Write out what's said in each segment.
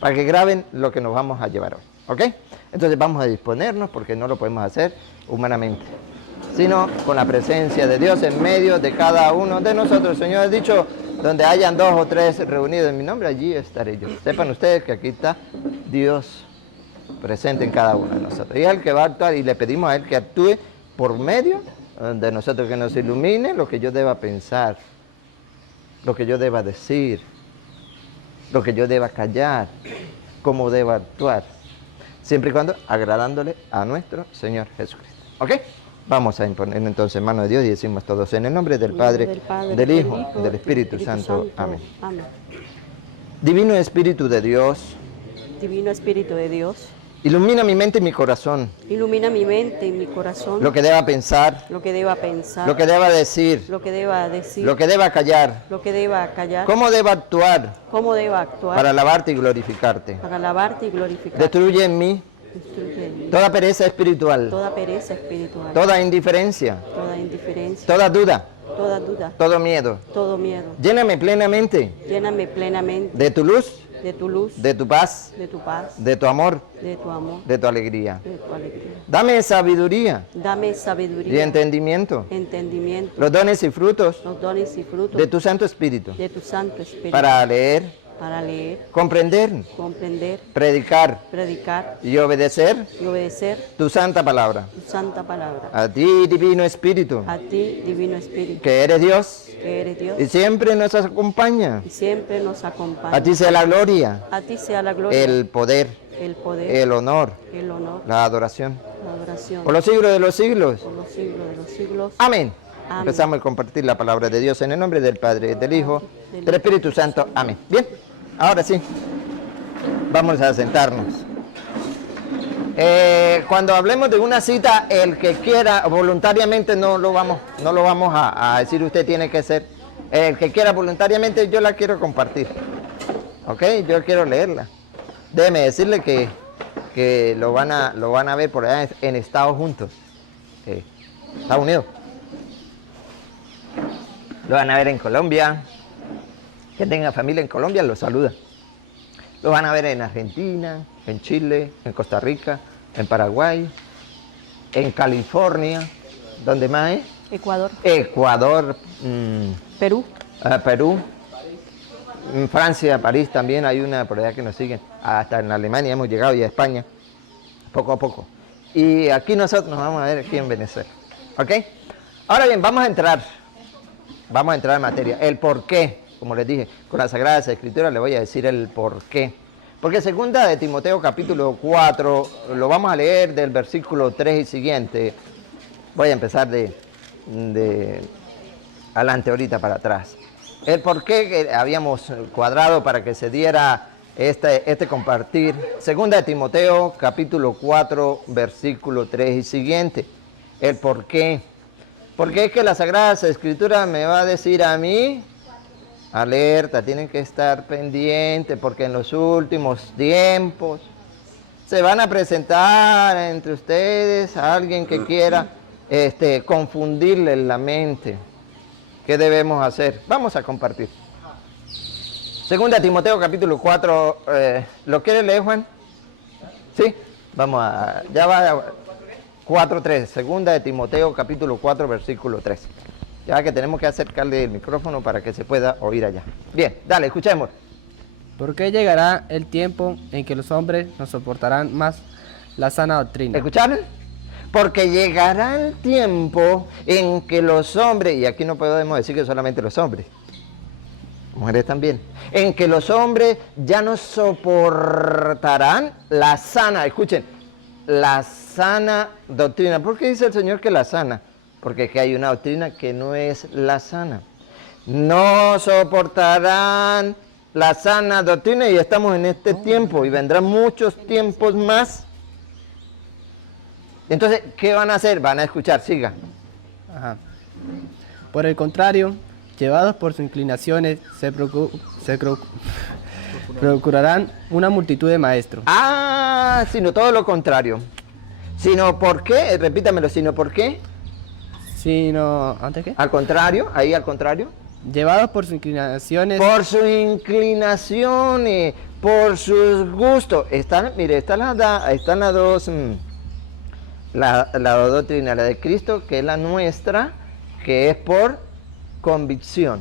para que graben lo que nos vamos a llevar hoy, ¿ok? Entonces vamos a disponernos porque no lo podemos hacer humanamente, sino con la presencia de Dios en medio de cada uno de nosotros. El Señor ha dicho, donde hayan 2 o 3 reunidos en mi nombre, allí estaré yo. Sepan ustedes que aquí está Dios presente en cada uno de nosotros. Y es el que va a actuar y le pedimos a Él que actúe por medio de nosotros, que nos ilumine lo que yo deba pensar, lo que yo deba decir, lo que yo deba callar, cómo deba actuar, siempre y cuando agradándole a nuestro Señor Jesucristo. ¿Ok? Vamos a imponer entonces en mano de Dios y decimos todos en el nombre del Padre, del Hijo, y del Espíritu Santo. Amén. Amén. Divino Espíritu de Dios, Divino Espíritu de Dios, ilumina mi mente y mi corazón, ilumina mi mente y mi corazón, lo que deba pensar, lo que deba pensar, lo que deba decir, lo que deba decir, lo que deba callar, lo que deba callar, cómo deba actuar cómo deba actuar para alabarte y glorificarte. para alabarte y glorificarte. Destruye en mí Destruye en mí toda pereza espiritual, toda pereza espiritual, toda indiferencia, toda indiferencia, toda duda, toda duda, todo miedo. todo miedo. Lléname plenamente Lléname plenamente de tu luz, de tu luz, de tu paz, de tu paz, de tu amor, de tu amor, de tu alegría. de tu alegría. Dame sabiduría Dame y sabiduría, entendimiento, entendimiento, los dones y frutos los dones y frutos de tu Santo Espíritu, de tu Santo Espíritu para leer, para leer, comprender, comprender, predicar predicar y obedecer y obedecer tu santa palabra. tu santa palabra. A ti, Divino Espíritu, A ti, Divino Espíritu, que eres Dios que eres Dios y siempre nos acompaña. y siempre nos acompaña. A ti sea la gloria, A ti sea la gloria, el poder, el poder, el honor, el honor, la adoración, la adoración, por los siglos de los siglos. por los siglos de los siglos. Amén. Amén. Empezamos a compartir la palabra de Dios en el nombre del Padre, del Hijo, del Espíritu Santo. Amén. Bien, ahora sí, vamos a sentarnos. Cuando hablemos de una cita, el que quiera voluntariamente no lo vamos a decir usted tiene que ser. El que quiera voluntariamente, yo la quiero compartir. ¿Ok? Yo quiero leerla. Déjeme decirle que lo van a ver por allá en Estados Unidos. Estados Unidos. Lo van a ver en Colombia. Que tenga familia en Colombia, lo saluda. Lo van a ver en Argentina, en Chile, en Costa Rica, en Paraguay, en California. ¿Dónde más es? Ecuador, Ecuador, Perú, Perú, en Francia, París también hay una por allá que nos siguen. Hasta en Alemania hemos llegado y a España, poco a poco. Y aquí nosotros nos vamos a ver aquí en Venezuela. ¿Ok? Ahora bien, vamos a entrar en materia. El por qué, como les dije, con las Sagradas Escrituras le voy a decir el por qué. Porque segunda de Timoteo capítulo 4, lo vamos a leer del versículo 3 y siguiente. Voy a empezar de adelante ahorita para atrás. El por qué que habíamos cuadrado para que se diera este compartir. Segunda de Timoteo capítulo 4, versículo 3 y siguiente. El por qué. Porque es que las Sagradas Escrituras me va a decir a mí, alerta, tienen que estar pendientes porque en los últimos tiempos se van a presentar entre ustedes a alguien que quiera confundirle la mente. ¿Qué debemos hacer? Vamos a compartir. Segunda Timoteo capítulo 4, ¿lo quiere leer, Juan? ¿Sí? Vamos a, ya va 4:3, segunda de Timoteo capítulo 4, versículo 3. Ya que tenemos que acercarle el micrófono para que se pueda oír allá. Bien, dale, escuchemos. Porque llegará el tiempo en que los hombres no soportarán más la sana doctrina. ¿Escucharon? Porque llegará el tiempo en que los hombres, y aquí no podemos decir que solamente los hombres, mujeres también, en que los hombres ya no soportarán la sana, escuchen, la sana doctrina. ¿Por qué dice el Señor que la sana? Porque es que hay una doctrina que no es la sana. No soportarán la sana doctrina y estamos en este tiempo y vendrán muchos tiempos más. Entonces, ¿qué van a hacer? Van a escuchar, siga. Ajá. Por el contrario, llevados por sus inclinaciones, procurarán una multitud de maestros. Ah, sino todo lo contrario. Sino, ¿por qué? Repítamelo, sino, ¿por qué? Sino, ¿antes qué? Al contrario, ahí al contrario. Llevados por sus inclinaciones. Por sus inclinaciones. por sus gustos. Mire, están las dos, la doctrina, la de Cristo, que es la nuestra, que es por convicción,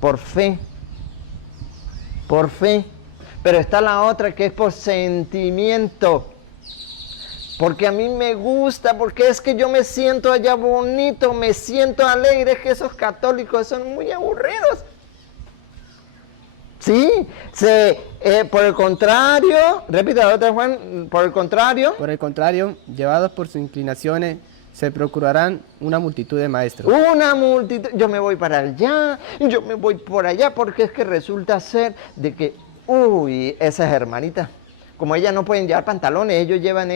por fe, pero está la otra que es por sentimiento, porque a mí me gusta, porque es que yo me siento allá bonito, me siento alegre. Es que esos católicos son muy aburridos. Sí, por el contrario, repita la otra, Juan, por el contrario. Por el contrario, llevados por sus inclinaciones, se procurarán una multitud de maestros. Una multitud, yo me voy para allá, yo me voy por allá, porque es que resulta ser de que, esas hermanitas, como ellas no pueden llevar pantalones, ellos llevan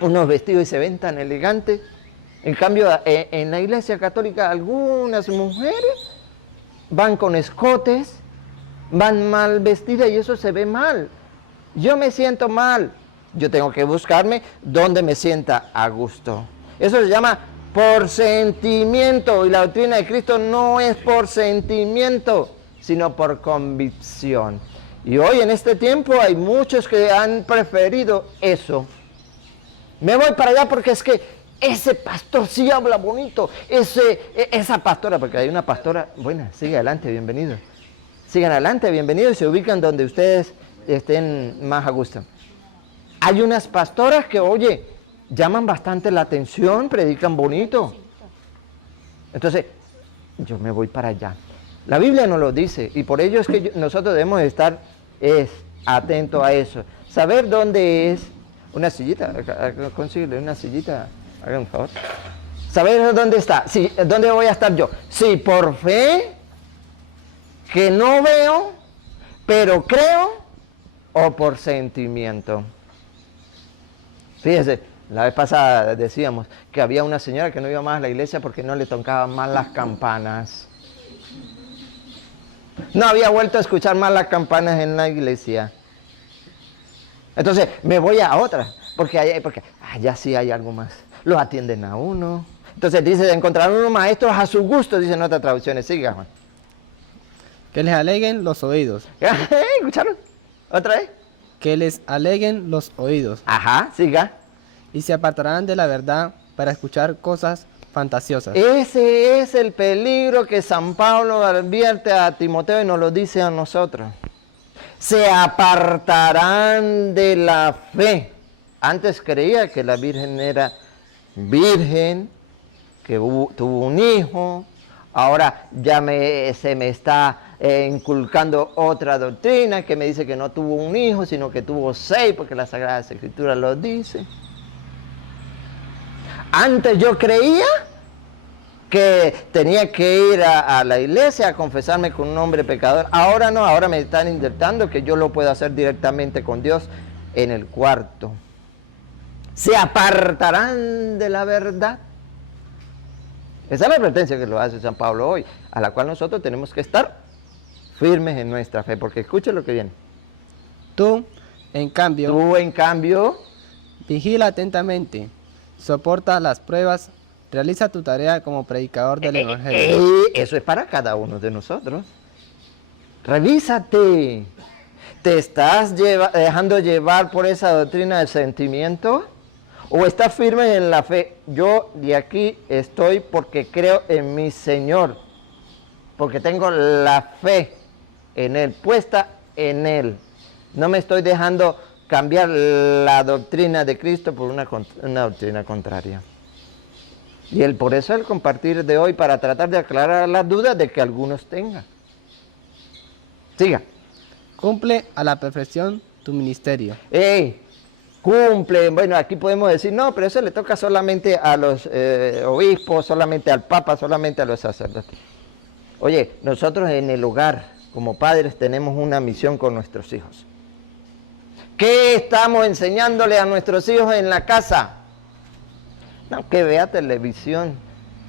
unos vestidos y se ven tan elegantes. En cambio, en la iglesia católica, algunas mujeres van con escotes, van mal vestidas y eso se ve mal. Yo me siento mal. Yo tengo que buscarme donde me sienta a gusto. Eso se llama por sentimiento. Y la doctrina de Cristo no es por sentimiento, sino por convicción. Y hoy en este tiempo hay muchos que han preferido eso. Me voy para allá porque es que ese pastor sí habla bonito. Esa pastora, porque hay una pastora. Bueno, sigue adelante, bienvenido. Sigan adelante, bienvenidos, y se ubican donde ustedes estén más a gusto. Hay unas pastoras que, oye, llaman bastante la atención, predican bonito. Entonces, yo me voy para allá. La Biblia nos lo dice, y por ello es que nosotros debemos estar atentos a eso. Saber dónde es una sillita, consíguele una sillita, hagan un favor. Saber dónde está, sí, dónde voy a estar yo. Sí, por fe, que no veo, pero creo, o por sentimiento. Fíjese, la vez pasada decíamos que había una señora que no iba más a la iglesia porque no le tocaban más las campanas. No había vuelto a escuchar más las campanas en la iglesia. Entonces me voy a otra, porque allá sí hay algo más. Lo atienden a uno. Entonces dice, encontraron unos maestros a su gusto, dicen otras traducciones. Siga, Juan. Que les aleguen los oídos. ¿Escucharon? ¿Otra vez? Que les aleguen los oídos. Ajá, siga. Y se apartarán de la verdad para escuchar cosas fantasiosas. Ese es el peligro que San Pablo advierte a Timoteo y nos lo dice a nosotros. Se apartarán de la fe. Antes creía que la Virgen era virgen, que tuvo un hijo. Ahora ya se me está inculcando otra doctrina que me dice que no tuvo un hijo, sino que tuvo 6, porque la Sagrada Escritura lo dice. Antes yo creía que tenía que ir a la iglesia a confesarme con un hombre pecador. Ahora no, ahora me están intentando que yo lo pueda hacer directamente con Dios en el cuarto. Se apartarán de la verdad. Esa es la advertencia que lo hace San Pablo hoy, a la cual nosotros tenemos que estar firmes en nuestra fe, porque escuche lo que viene. Tú, en cambio, vigila atentamente, soporta las pruebas, realiza tu tarea como predicador del Evangelio. Eso es para cada uno de nosotros. Revísate. ¿Te estás dejando llevar por esa doctrina del sentimiento? ¿O estás firme en la fe? Yo de aquí estoy porque creo en mi Señor, porque tengo la fe en Él, puesta en Él. No me estoy dejando cambiar la doctrina de Cristo por una doctrina contraria. Y por eso el compartir de hoy, para tratar de aclarar las dudas de que algunos tengan. Siga. Cumple a la perfección tu ministerio. Cumple, bueno, aquí podemos decir, no, pero eso le toca solamente a los obispos, solamente al Papa, solamente a los sacerdotes. Oye, nosotros en el hogar, como padres, tenemos una misión con nuestros hijos. ¿Qué estamos enseñándole a nuestros hijos en la casa? No, que vea televisión,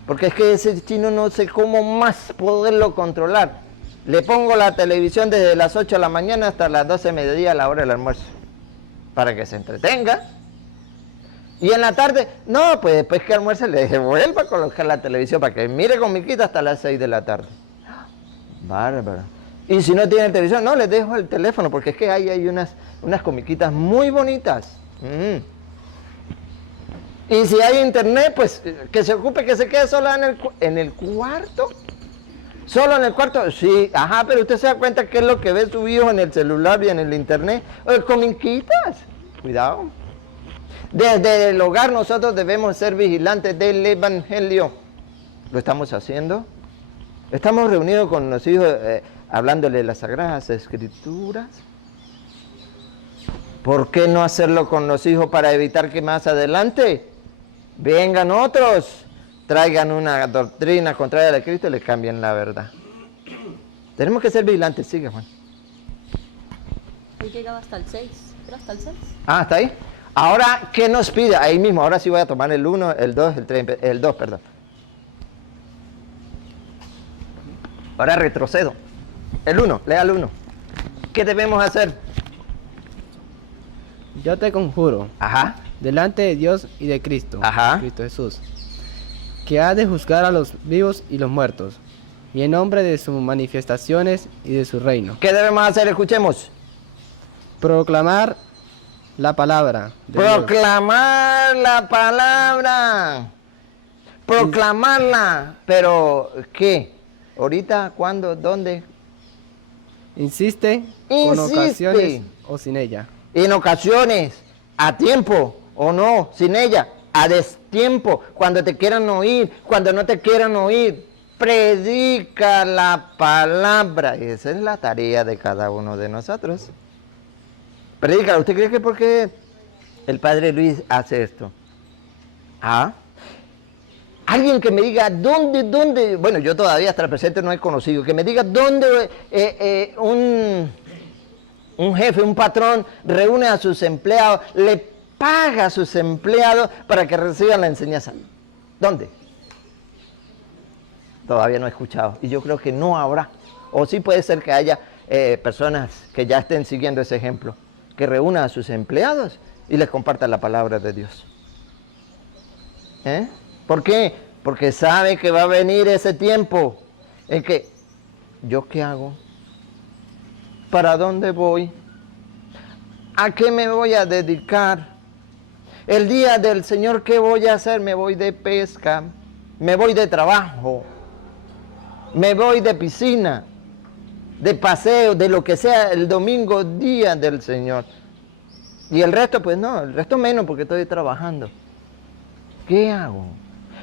porque es que ese chino no sé cómo más poderlo controlar. Le pongo la televisión desde las 8 de la mañana hasta las 12 de mediodía a la hora del almuerzo, para que se entretenga. Y en la tarde, no, pues después que almuerce le vuelva a colocar la televisión para que mire comiquita hasta las 6 de la tarde. Bárbaro. Y si no tienen televisión, no, les dejo el teléfono, porque es que ahí hay unas comiquitas muy bonitas. Y si hay internet, pues que se ocupe, que se quede sola en el cuarto. ¿Solo en el cuarto? Sí, ajá, pero usted se da cuenta qué es lo que ve su hijo en el celular y en el internet. Comiquitas. Cuidado. Desde el hogar nosotros debemos ser vigilantes del evangelio. ¿Lo estamos haciendo? Estamos reunidos con los hijos hablándole de las sagradas escrituras. ¿Por qué no hacerlo con los hijos para evitar que más adelante vengan otros, traigan una doctrina contraria a la de Cristo y le cambien la verdad? Tenemos que ser vigilantes. Sigue, Juan. Hoy llegaba hasta el 6. ¿Era hasta el 6? Ah, ¿está ahí? Ahora, ¿qué nos pide? Ahí mismo, ahora sí voy a tomar el 1, el 2, el 3, el 2, perdón. Ahora retrocedo. El 1, lea el 1. ¿Qué debemos hacer? Yo te conjuro, Ajá, delante de Dios y de Cristo, Ajá. Cristo Jesús, que ha de juzgar a los vivos y los muertos, y en nombre de sus manifestaciones y de su reino, ¿qué debemos hacer? Escuchemos. proclamar la palabra de Dios. Proclamar la palabra. Proclamarla. Pero, ¿qué? ¿Ahorita? ¿Cuándo? ¿Dónde? Insiste con Insiste. ocasiones o sin ella. En ocasiones, a tiempo o no, sin ella, a destiempo, cuando te quieran oír, cuando no te quieran oír. Predica la palabra. Esa es la tarea de cada uno de nosotros. Predica. ¿Usted cree que por qué el Padre Luis hace esto? ¿Ah? Alguien que me diga dónde, bueno, yo todavía hasta el presente no he conocido, que me diga dónde un jefe, un patrón reúne a sus empleados, le paga a sus empleados para que reciban la enseñanza. ¿Dónde? Todavía no he escuchado y yo creo que no habrá. O sí puede ser que haya personas que ya estén siguiendo ese ejemplo, que reúnan a sus empleados y les compartan la palabra de Dios. ¿Por qué? Porque sabe que va a venir ese tiempo en que, ¿yo qué hago? ¿Para dónde voy? ¿A qué me voy a dedicar? El día del Señor, ¿qué voy a hacer? Me voy de pesca, me voy de trabajo, me voy de piscina, de paseo, de lo que sea, el domingo, día del Señor. Y el resto, pues no, el resto menos porque estoy trabajando. ¿Qué hago?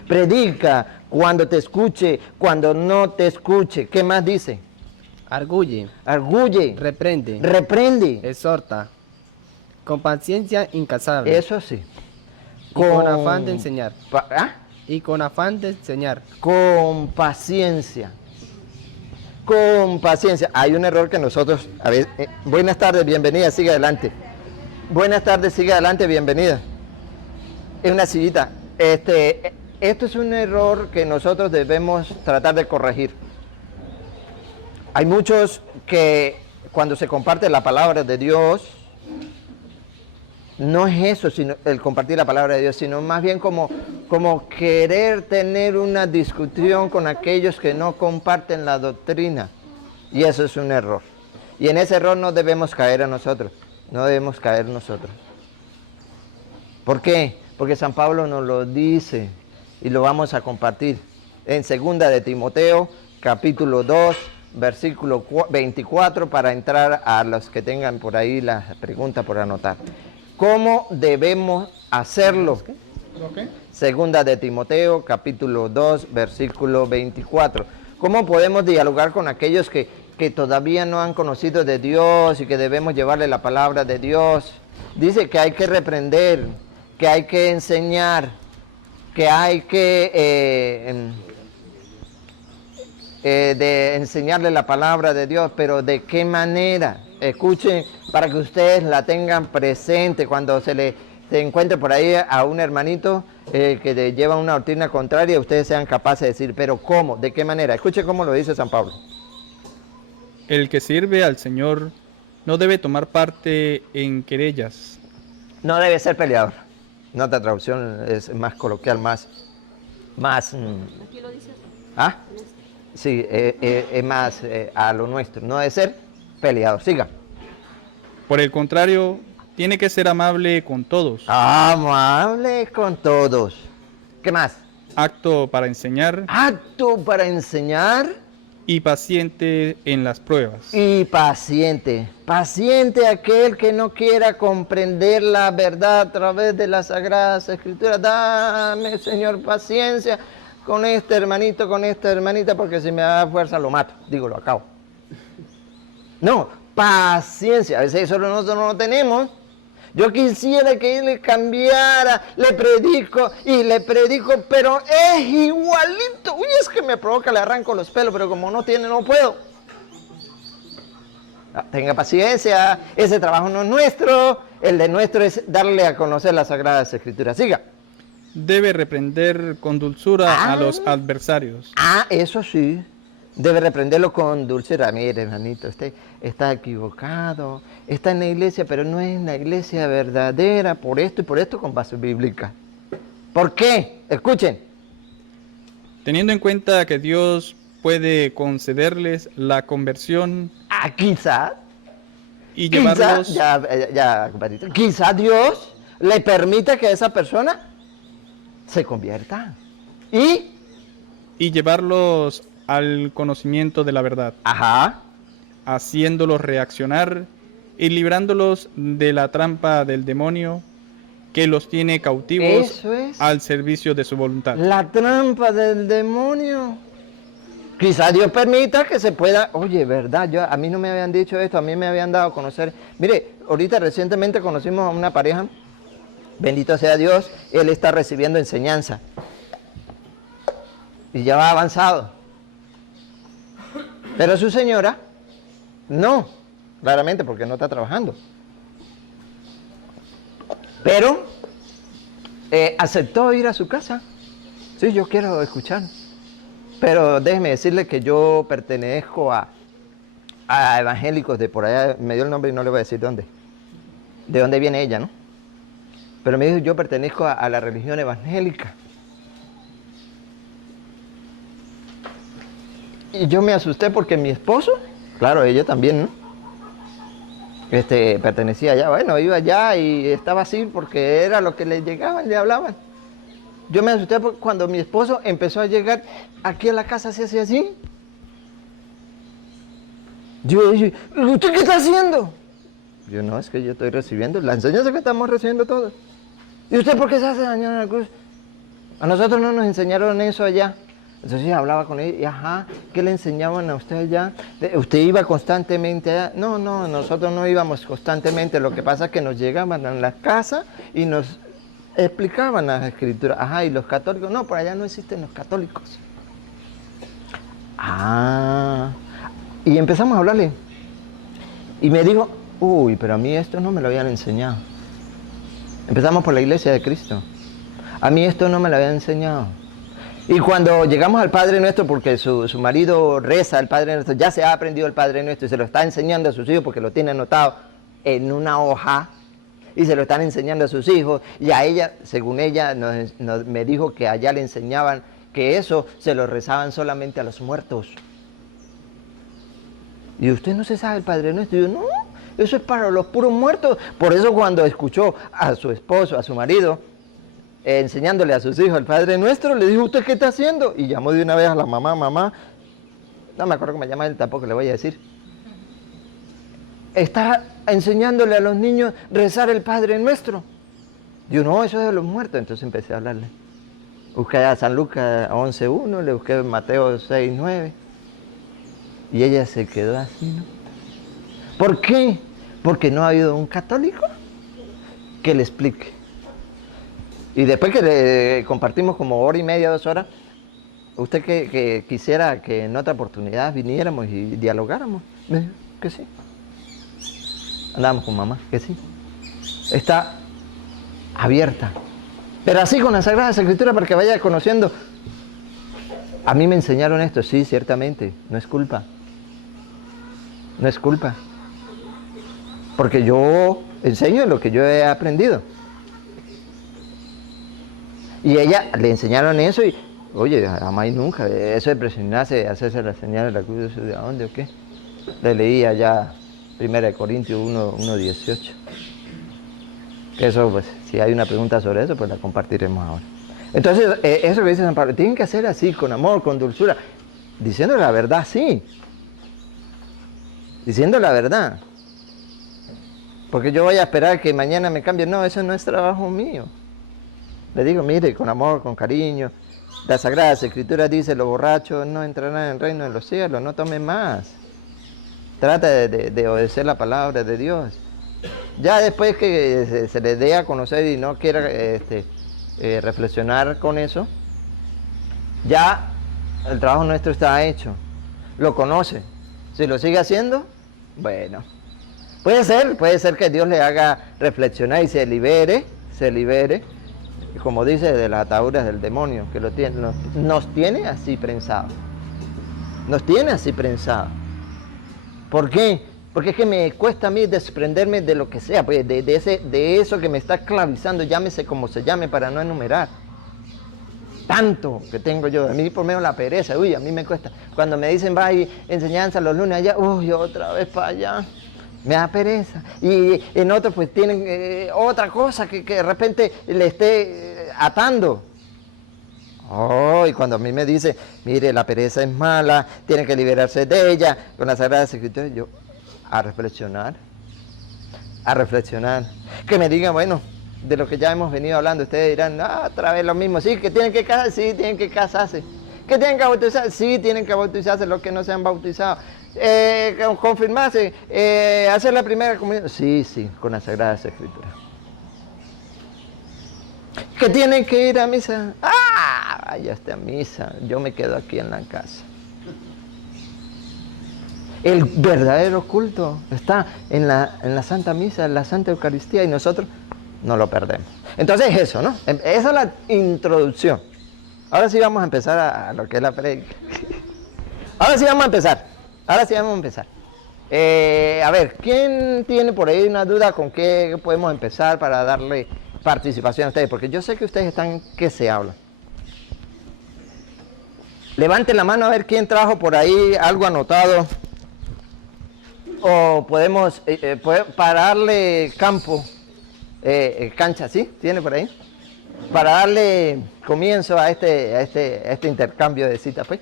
Predica cuando te escuche, cuando no te escuche. ¿Qué más dice? Arguye, Arguye, reprende, reprende. exhorta, con paciencia incansable, Eso sí. y con afán de enseñar. ¿Ah? Y con afán de enseñar. Con paciencia. Con paciencia. Hay un error que nosotros... A ver, buenas tardes, bienvenida, sigue adelante. Buenas tardes, sigue adelante, bienvenida. Es una sillita. Esto es un error que nosotros debemos tratar de corregir. Hay muchos que cuando se comparte la palabra de Dios, no es eso, sino el compartir la palabra de Dios, sino más bien como querer tener una discusión con aquellos que no comparten la doctrina. Y eso es un error. Y en ese error no debemos caer a nosotros. No debemos caer nosotros. ¿Por qué? Porque San Pablo nos lo dice y lo vamos a compartir en 2 de Timoteo, capítulo 2, versículo 24, para entrar a los que tengan por ahí la pregunta por anotar. ¿Cómo debemos hacerlo? 2 de Timoteo, capítulo 2, versículo 24. ¿Cómo podemos dialogar con aquellos que todavía no han conocido de Dios y que debemos llevarle la palabra de Dios? Dice que hay que reprender, que hay que enseñar, que hay que de enseñarle la palabra de Dios, pero ¿de qué manera? Escuchen para que ustedes la tengan presente cuando se encuentre por ahí a un hermanito que lleva una doctrina contraria, ustedes sean capaces de decir, pero ¿cómo? ¿De qué manera? Escuchen cómo lo dice San Pablo. El que sirve al Señor no debe tomar parte en querellas. No debe ser peleador. No, otra traducción es más coloquial, más... Aquí lo dice. ¿Ah? Sí, es más a lo nuestro, no de ser peleador. Siga. Por el contrario, tiene que ser amable con todos, Amable con todos. ¿Qué más? apto para enseñar Apto para enseñar y paciente en las pruebas. y paciente. Paciente aquel que no quiera comprender la verdad a través de las Sagradas Escrituras. Dame, Señor, paciencia con este hermanito, con esta hermanita, porque si me da fuerza lo mato. Digo, lo acabo. No, paciencia. A veces eso nosotros no lo tenemos. Yo quisiera que él le cambiara, le predico, pero es igualito. Uy, es que me provoca, le arranco los pelos, pero como no tiene, no puedo. Tenga paciencia, ese trabajo no es nuestro, el de nuestro es darle a conocer las Sagradas Escrituras. Siga. Debe reprender con dulzura a los adversarios. Eso sí, debe reprenderlo con dulzura. Mire, hermanito, usted está equivocado, está en la iglesia, pero no es la iglesia verdadera, por esto y por esto, con base bíblica. ¿Por qué? Escuchen. Teniendo en cuenta que Dios puede concederles la conversión Quizás y llevarlos compadrito, quizá Dios le permita que esa persona se convierta. y llevarlos al conocimiento de la verdad, Ajá. haciéndolos reaccionar y librándolos de la trampa del demonio que los tiene cautivos Eso es. al servicio de su voluntad. La trampa del demonio. Quizá Dios permita que se pueda. Oye, ¿verdad? A mí no me habían dicho esto, a mí me habían dado a conocer. Mire, ahorita recientemente conocimos a una pareja. Bendito sea Dios, él está recibiendo enseñanza. Y ya va avanzado. Pero su señora, no, claramente porque no está trabajando. Pero aceptó ir a su casa. Sí, yo quiero escuchar. Pero déjeme decirle que yo pertenezco a evangélicos de por allá. Me dio el nombre y no le voy a decir dónde. De dónde viene ella, ¿no? Pero me dijo, yo pertenezco a la religión evangélica. Y yo me asusté porque mi esposo, claro, ella también, ¿no? Pertenecía allá. Bueno, iba allá y estaba así porque era lo que le llegaban, le hablaban. Yo me asusté cuando mi esposo empezó a llegar aquí a la casa, se hacía así. Yo dije, ¿usted qué está haciendo? Yo, no, es que yo estoy recibiendo la enseñanza que estamos recibiendo todos. ¿Y usted por qué se hace dañar a la cruz? A nosotros no nos enseñaron eso allá. Entonces yo hablaba con él y, ¿qué le enseñaban a usted allá? ¿Usted iba constantemente allá? No, nosotros no íbamos constantemente. Lo que pasa es que nos llegaban a la casa y nos explicaban las escrituras. Y los católicos, no, por allá no existen los católicos. Y empezamos a hablarle. Y me dijo, uy, pero a mí esto no me lo habían enseñado. Empezamos por la iglesia de Cristo. A mí esto no me lo habían enseñado. Y cuando llegamos al Padre Nuestro, porque su marido reza el Padre Nuestro, ya se ha aprendido el Padre Nuestro y se lo está enseñando a sus hijos porque lo tiene anotado en una hoja y se lo están enseñando a sus hijos. Y a ella, según ella, me dijo que allá le enseñaban que eso se lo rezaban solamente a los muertos. Y usted no se sabe el Padre Nuestro. Y yo, no, eso es para los puros muertos. Por eso cuando escuchó a su esposo, a su marido, enseñándole a sus hijos el Padre Nuestro, le dijo, ¿usted qué está haciendo? Y llamó de una vez a la mamá, no me acuerdo cómo me llama él, tampoco le voy a decir. Está enseñándole a los niños rezar el Padre Nuestro. Yo, no, eso es de los muertos. Entonces empecé a hablarle. Busqué a San Lucas 11:1, le busqué a Mateo 6:9. Y ella se quedó así, ¿no? ¿Por qué? Porque no ha habido un católico que le explique. Y después que le compartimos como hora y media, 2 horas, usted que quisiera que en otra oportunidad viniéramos y dialogáramos, me dijo que sí. Andábamos con mamá, que sí. Está abierta. Pero así con las Sagradas Escrituras para que vaya conociendo. A mí me enseñaron esto, sí, ciertamente, no es culpa. No es culpa. Porque yo enseño lo que yo he aprendido. Y ella le enseñaron eso y Oye, jamás y nunca. Eso de presionarse, hacerse la señal de la cruz, ¿de dónde o qué? Le leía ya 1 Corintios 1:18. Que eso, pues, si hay una pregunta sobre eso, pues la compartiremos ahora. Entonces, eso que dice San Pablo, tienen que hacer así, con amor, con dulzura, diciendo la verdad, sí. Diciendo la verdad. Porque yo voy a esperar que mañana me cambie. No, eso no es trabajo mío. Le digo, mire, con amor, con cariño. La Sagrada Escritura dice, los borrachos no entrarán en el reino de los cielos, no tomen más. Trata de obedecer la palabra de Dios. Ya después que se le dé a conocer y no quiera reflexionar con eso, ya el trabajo nuestro está hecho. Lo conoce. Si lo sigue haciendo, bueno. Puede ser que Dios le haga reflexionar y se libere, como dice, de las ataduras del demonio, que nos tiene así prensados. Nos tiene así prensados. ¿Por qué? Porque es que me cuesta a mí desprenderme de lo que sea, pues, de eso que me está esclavizando, llámese como se llame para no enumerar. Tanto que tengo yo, a mí por menos la pereza, a mí me cuesta. Cuando me dicen, va y enseñanza los lunes allá, otra vez para allá, me da pereza. Y en otros pues tienen otra cosa que de repente le esté atando. Y cuando a mí me dice, mire, la pereza es mala, tiene que liberarse de ella, con las Sagradas Escrituras, yo a reflexionar. Que me digan, bueno, de lo que ya hemos venido hablando, ustedes dirán, otra vez lo mismo, sí, que tienen que casarse, sí, tienen que casarse. Que tienen que bautizarse, sí, tienen que bautizarse los que no se han bautizado. Confirmarse, hacer la primera comunión, sí, con las Sagradas Escrituras. Que tienen que ir a misa, vaya a misa, yo me quedo aquí en la casa. El verdadero culto está en la Santa Misa, en la Santa Eucaristía, y nosotros no lo perdemos. Entonces eso, ¿no? Esa es la introducción. Ahora sí vamos a empezar a lo que es la predica. Ahora sí vamos a empezar. A ver, ¿quién tiene por ahí una duda con qué podemos empezar para darle participación a ustedes? Porque yo sé que ustedes están que se hablan. Levanten la mano a ver quién trajo por ahí algo anotado. O podemos para darle campo, cancha, ¿sí? ¿Tiene por ahí? Para darle comienzo a este intercambio de citas, pues.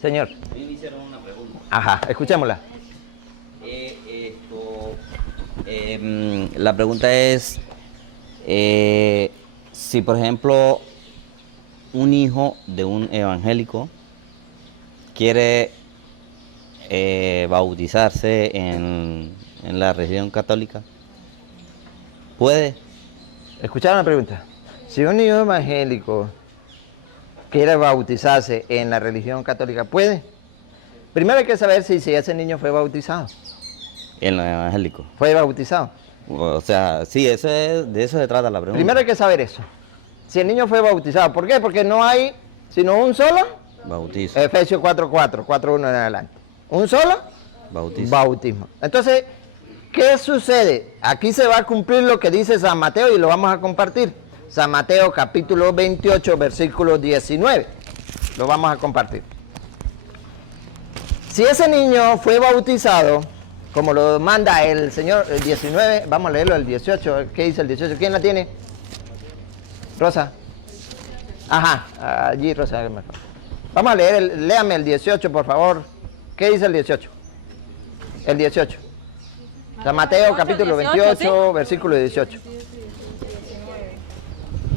Señor. A mí me hicieron una pregunta. Ajá, escuchémosla. La pregunta es, si por ejemplo un hijo de un evangélico quiere bautizarse en la religión católica, ¿puede? ¿Escucharon la pregunta? Si un niño evangélico quiere bautizarse en la religión católica, ¿puede? Primero hay que saber si ese niño fue bautizado. En lo evangélico. ¿Fue bautizado? O sea, sí, de eso se trata la pregunta. Primero hay que saber eso. Si el niño fue bautizado. ¿Por qué? Porque no hay sino un solo bautizo. Efesios 4:4, 4:1 en adelante. Un solo bautismo. Entonces, ¿qué sucede? Aquí se va a cumplir lo que dice San Mateo y lo vamos a compartir. San Mateo capítulo 28, versículo 19. Lo vamos a compartir. Si ese niño fue bautizado, como lo manda el Señor, el 19, vamos a leerlo, el 18. ¿Qué dice el 18? ¿Quién la tiene? Rosa. Ajá, allí Rosa. Vamos a leer, léame el 18, por favor. ¿Qué dice el 18? El 18. San Mateo capítulo 28, ¿sí? Versículo 18.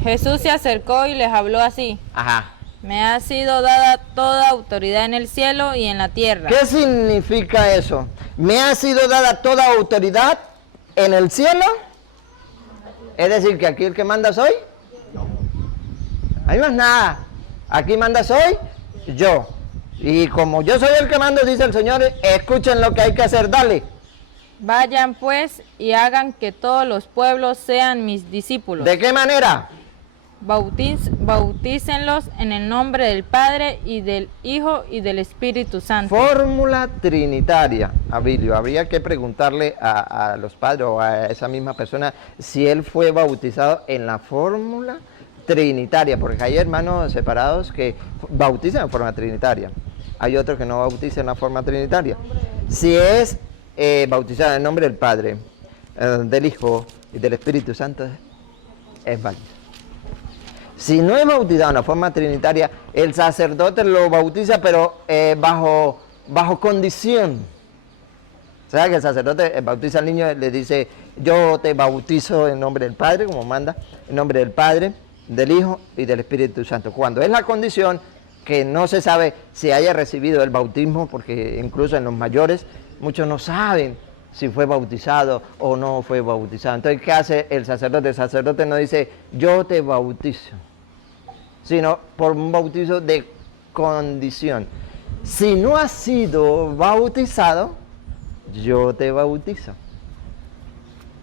Jesús se acercó y les habló así. Ajá. Me ha sido dada toda autoridad en el cielo y en la tierra. ¿Qué significa eso? Me ha sido dada toda autoridad en el cielo. Es decir, que aquí el que manda soy. Ahí no es nada. Aquí manda soy yo. Y como yo soy el que mando, dice el Señor, escuchen lo que hay que hacer, dale. Vayan pues y hagan que todos los pueblos sean mis discípulos. ¿De qué manera? Bautícenlos en el nombre del Padre y del Hijo y del Espíritu Santo. Fórmula trinitaria, Abilio. Habría que preguntarle a los padres o a esa misma persona si él fue bautizado en la fórmula trinitaria, porque hay hermanos separados que bautizan en forma trinitaria. Hay otros que no bautizan en la forma trinitaria. Si es bautizado en el nombre del Padre, del Hijo y del Espíritu Santo, es válido. Si no es bautizado en la forma trinitaria, el sacerdote lo bautiza, pero bajo condición. O sea, que el sacerdote bautiza al niño y le dice, yo te bautizo en nombre del Padre, como manda, en nombre del Padre, del Hijo y del Espíritu Santo. Cuando es la condición que no se sabe si haya recibido el bautismo, porque incluso en los mayores muchos no saben si fue bautizado o no fue bautizado. Entonces, ¿qué hace el sacerdote? El sacerdote no dice, yo te bautizo, sino por un bautizo de condición. Si no has sido bautizado, yo te bautizo.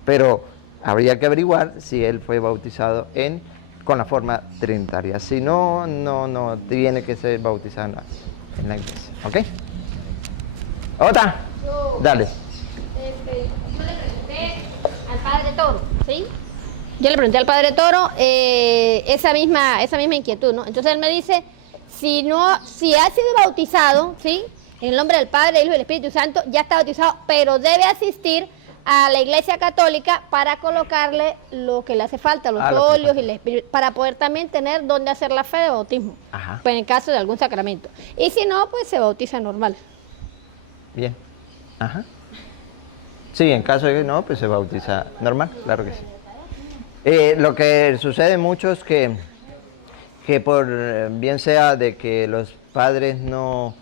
Pero habría que averiguar si él fue bautizado con la forma trinitaria. Si no, no tiene que ser bautizado en la iglesia. ¿Ok? ¿Otra? Dale. Yo le pregunté al padre Toro, ¿sí? Yo le pregunté al padre Toro esa misma inquietud, ¿no? Entonces él me dice, si ha sido bautizado, ¿sí? En el nombre del Padre, del Hijo y del Espíritu Santo, ya está bautizado, pero debe asistir a la Iglesia Católica para colocarle lo que le hace falta, los óleos y para poder también tener donde hacer la fe de bautismo, pues en caso de algún sacramento. Y si no, pues se bautiza normal. Bien. Ajá. Sí, en caso de que no, pues se bautiza normal, claro que sí. Lo que sucede mucho es que por bien sea de que los padres no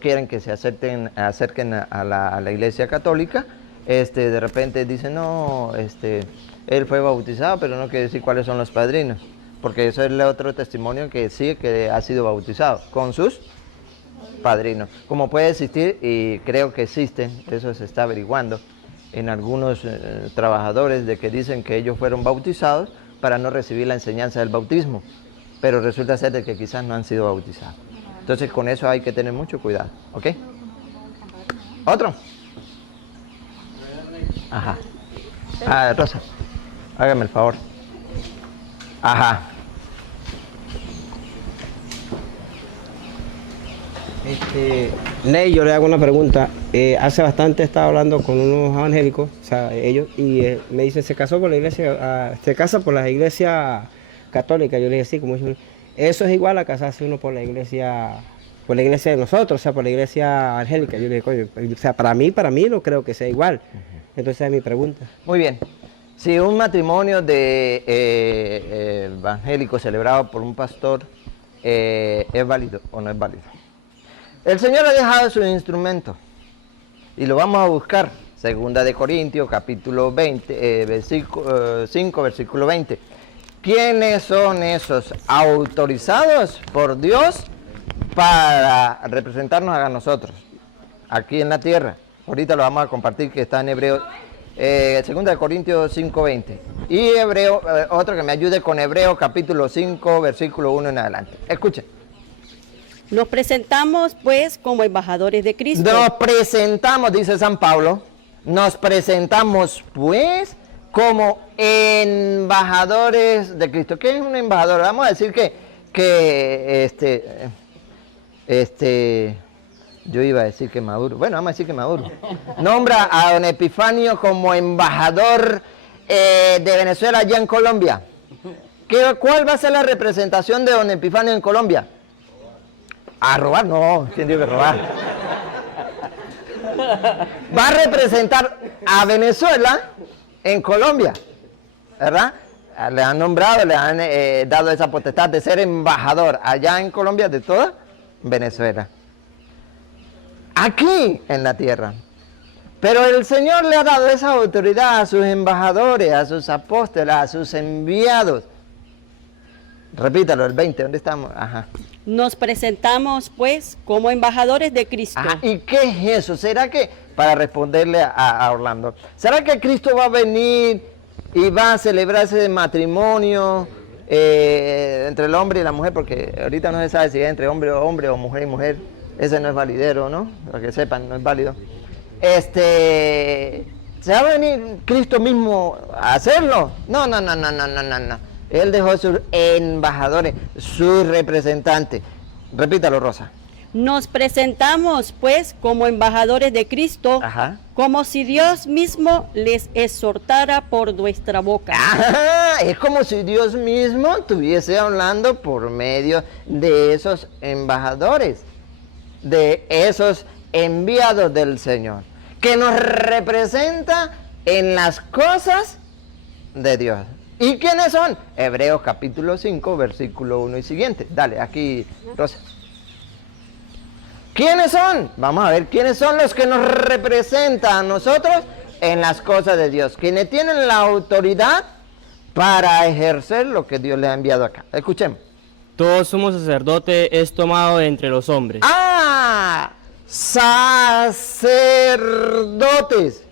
quieren que se acerquen a la Iglesia Católica, de repente dicen, no, él fue bautizado, pero no quiere decir cuáles son los padrinos, porque eso es el otro testimonio que sí, que ha sido bautizado con sus padrinos. Como puede existir, y creo que existen, eso se está averiguando, en algunos trabajadores de que dicen que ellos fueron bautizados para no recibir la enseñanza del bautismo, pero resulta ser de que quizás no han sido bautizados. Entonces con eso hay que tener mucho cuidado, ¿ok? ¿Otro? Ajá. Rosa, hágame el favor. Ajá. Ney, yo le hago una pregunta. Hace bastante estaba hablando con unos evangélicos, o sea, ellos, y me dice, se casó por la iglesia, se casa por la iglesia católica. Yo le dije, sí, como dice, eso es igual a casarse uno por la iglesia de nosotros, o sea, por la iglesia angélica. Yo le dije, coño, o sea, para mí no creo que sea igual. Entonces es mi pregunta. Muy bien. Si un matrimonio de evangélico celebrado por un pastor es válido o no es válido. El Señor ha dejado su instrumento y lo vamos a buscar. Segunda de Corintios, capítulo 20, versículo 5, versículo 20. ¿Quiénes son esos autorizados por Dios para representarnos a nosotros aquí en la tierra? Ahorita lo vamos a compartir, que está en Hebreo, segunda de Corintios 5:20. Y Hebreo, otro que me ayude con Hebreo, capítulo 5, versículo 1 en adelante. Escuchen. Nos presentamos pues como embajadores de Cristo. Nos presentamos, dice San Pablo, nos presentamos pues como embajadores de Cristo. ¿Qué es un embajador? Vamos a decir yo iba a decir que Maduro, bueno, vamos a decir que Maduro nombra a don Epifanio como embajador de Venezuela allá en Colombia. ¿Cuál va a ser la representación de don Epifanio en Colombia? ¿A robar? No, ¿quién dijo que robar? Va a representar a Venezuela en Colombia, ¿verdad? Le han nombrado, le han dado esa potestad de ser embajador allá en Colombia de toda Venezuela. Aquí en la tierra. Pero el Señor le ha dado esa autoridad a sus embajadores, a sus apóstoles, a sus enviados. Repítalo, el 20, ¿dónde estamos? Ajá. Nos presentamos pues como embajadores de Cristo. Ajá. ¿Y qué es eso? ¿Será que, para responderle a Orlando, ¿será que Cristo va a venir y va a celebrar ese matrimonio entre el hombre y la mujer? Porque ahorita no se sabe si es entre hombre o mujer y mujer. Ese no es validero, ¿no? Para que sepan, no es válido. ¿Se va a venir Cristo mismo a hacerlo? No. Él dejó sus embajadores, sus representantes. Repítalo, Rosa. Nos presentamos pues como embajadores de Cristo, Ajá. como si Dios mismo les exhortara por nuestra boca. Ajá, es como si Dios mismo estuviese hablando por medio de esos embajadores, de esos enviados del Señor, que nos representa en las cosas de Dios. ¿Y quiénes son? Hebreos capítulo 5, versículo 1 y siguiente. Dale, aquí, Rosa. ¿Quiénes son? Vamos a ver, ¿quiénes son los que nos representan a nosotros en las cosas de Dios? Quienes tienen la autoridad para ejercer lo que Dios les ha enviado acá. Escuchemos. Todo sumo sacerdote es tomado de entre los hombres. ¡Ah! Sacerdotes.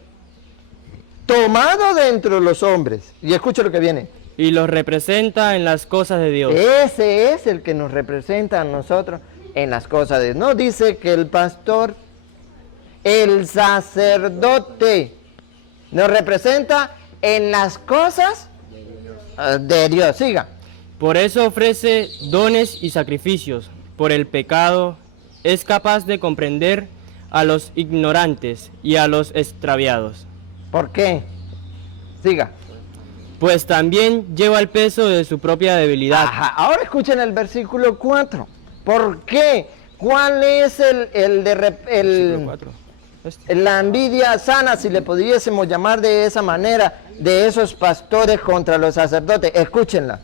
Tomado de entre los hombres. Y escucha lo que viene. Y los representa en las cosas de Dios. Ese es el que nos representa a nosotros en las cosas de Dios. No dice que el pastor, el sacerdote, nos representa en las cosas de Dios. Siga. Por eso ofrece dones y sacrificios. Por el pecado es capaz de comprender a los ignorantes y a los extraviados. ¿Por qué? Siga. Pues también lleva el peso de su propia debilidad. Ajá. Ahora escuchen el versículo 4. ¿Por qué? ¿Cuál es la envidia sana, si le pudiésemos llamar de esa manera, de esos pastores contra los sacerdotes? Escúchenla.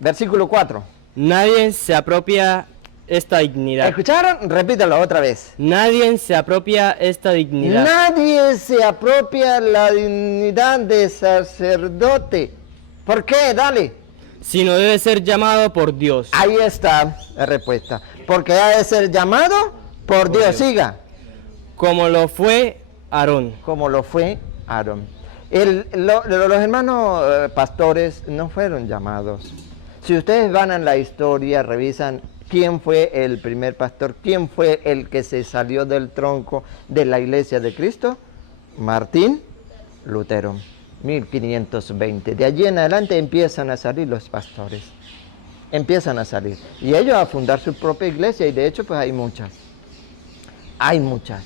Versículo 4. Nadie se apropia esta dignidad. ¿Escucharon? Repítalo otra vez. Nadie se apropia esta dignidad. Nadie se apropia la dignidad de sacerdote. ¿Por qué? Dale. Sino debe ser llamado por Dios. Ahí está la respuesta. Porque ha de ser llamado por Dios. Siga. Como lo fue Aarón. Como lo fue Aarón. Los hermanos pastores no fueron llamados. Si ustedes van a la historia, revisan quién fue el primer pastor, quién fue el que se salió del tronco de la iglesia de Cristo. Martín Lutero, 1520. De allí en adelante empiezan a salir los pastores. Empiezan a salir. Y ellos a fundar su propia iglesia, y de hecho pues hay muchas. Hay muchas.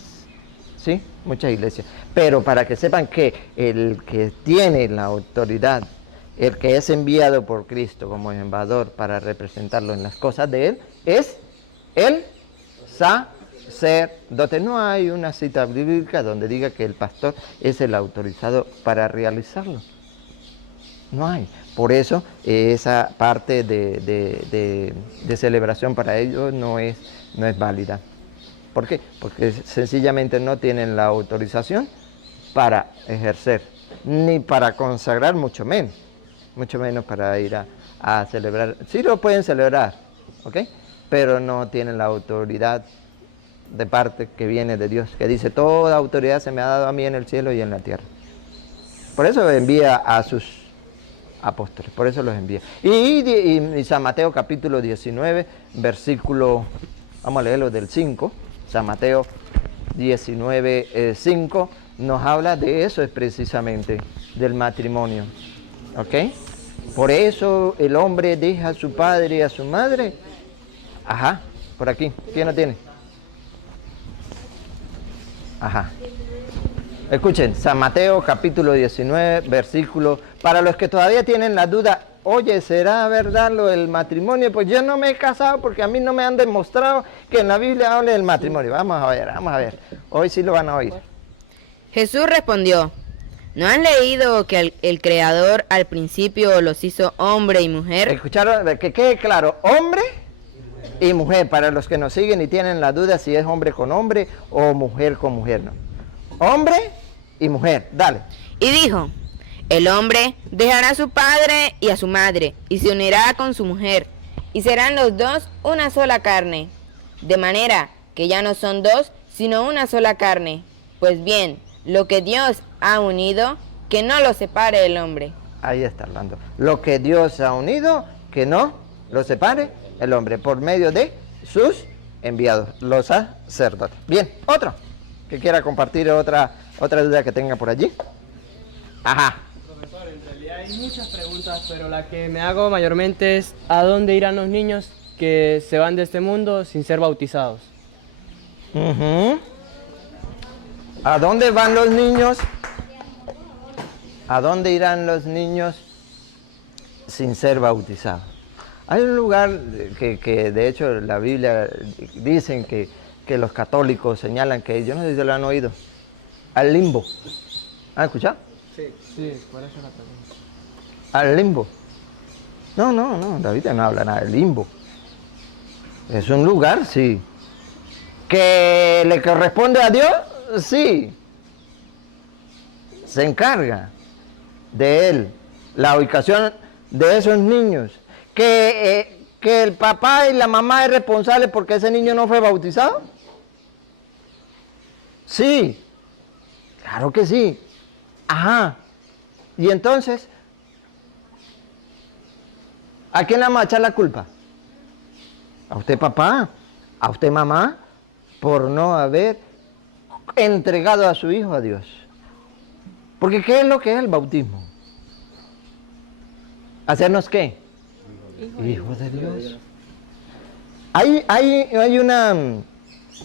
¿Sí? Muchas iglesias. Pero para que sepan que el que tiene la autoridad, el que es enviado por Cristo como embajador para representarlo en las cosas de Él, es el sacerdote. No hay una cita bíblica donde diga que el pastor es el autorizado para realizarlo. No hay. Por eso esa parte de celebración para ellos no es válida. ¿Por qué? Porque sencillamente no tienen la autorización para ejercer, ni para consagrar, mucho menos para ir a celebrar. Sí lo pueden celebrar, ¿ok? Pero no tienen la autoridad de parte que viene de Dios, que dice, toda autoridad se me ha dado a mí en el cielo y en la tierra. Por eso envía a sus apóstoles, por eso los envía. Y San Mateo capítulo 19, versículo, vamos a leerlo del 5, San Mateo 19, 5, nos habla de eso, es precisamente, del matrimonio, ¿ok? Por eso el hombre deja a su padre y a su madre. Ajá, por aquí, ¿quién lo tiene? Ajá. Escuchen, San Mateo capítulo 19, versículo, para los que todavía tienen la duda, oye, ¿será verdad lo del matrimonio? Pues yo no me he casado porque a mí no me han demostrado que en la Biblia hable del matrimonio. Vamos a ver. Hoy sí lo van a oír. Jesús respondió, ¿no han leído que el Creador al principio los hizo hombre y mujer? ¿Escucharon? Que quede claro, hombre y mujer, para los que nos siguen y tienen la duda si es hombre con hombre o mujer con mujer, ¿no? Hombre y mujer, dale. Y dijo, el hombre dejará a su padre y a su madre, y se unirá con su mujer, y serán los dos una sola carne. De manera que ya no son dos, sino una sola carne. Pues bien, lo que Dios ha unido, que no lo separe el hombre. Ahí está hablando. Lo que Dios ha unido, que no lo separe el hombre, por medio de sus enviados, los sacerdotes. Bien, otro que quiera compartir otra duda que tenga por allí. Ajá. Profesor, en realidad hay muchas preguntas, pero la que me hago mayormente es ¿a dónde irán los niños que se van de este mundo sin ser bautizados? ¿A dónde van los niños? ¿A dónde irán los niños sin ser bautizados? Hay un lugar que de hecho la Biblia dicen que los católicos señalan que, yo no sé si lo han oído, al limbo. ¿Han escuchado? Sí, por eso la pregunta. Al limbo. No, la Biblia no habla nada del limbo. Es un lugar, sí. ¿Que le corresponde a Dios? Sí. Se encarga de él la ubicación de esos niños. ¿Que el papá y la mamá es responsable porque ese niño no fue bautizado? Sí. Claro que sí. Ajá. Y entonces, ¿a quién le vamos a echar la culpa? ¿A usted papá? ¿A usted mamá? Por no haber entregado a su hijo a Dios. Porque ¿qué es lo que es el bautismo? ¿Hacernos qué? Hijos de Dios. Hay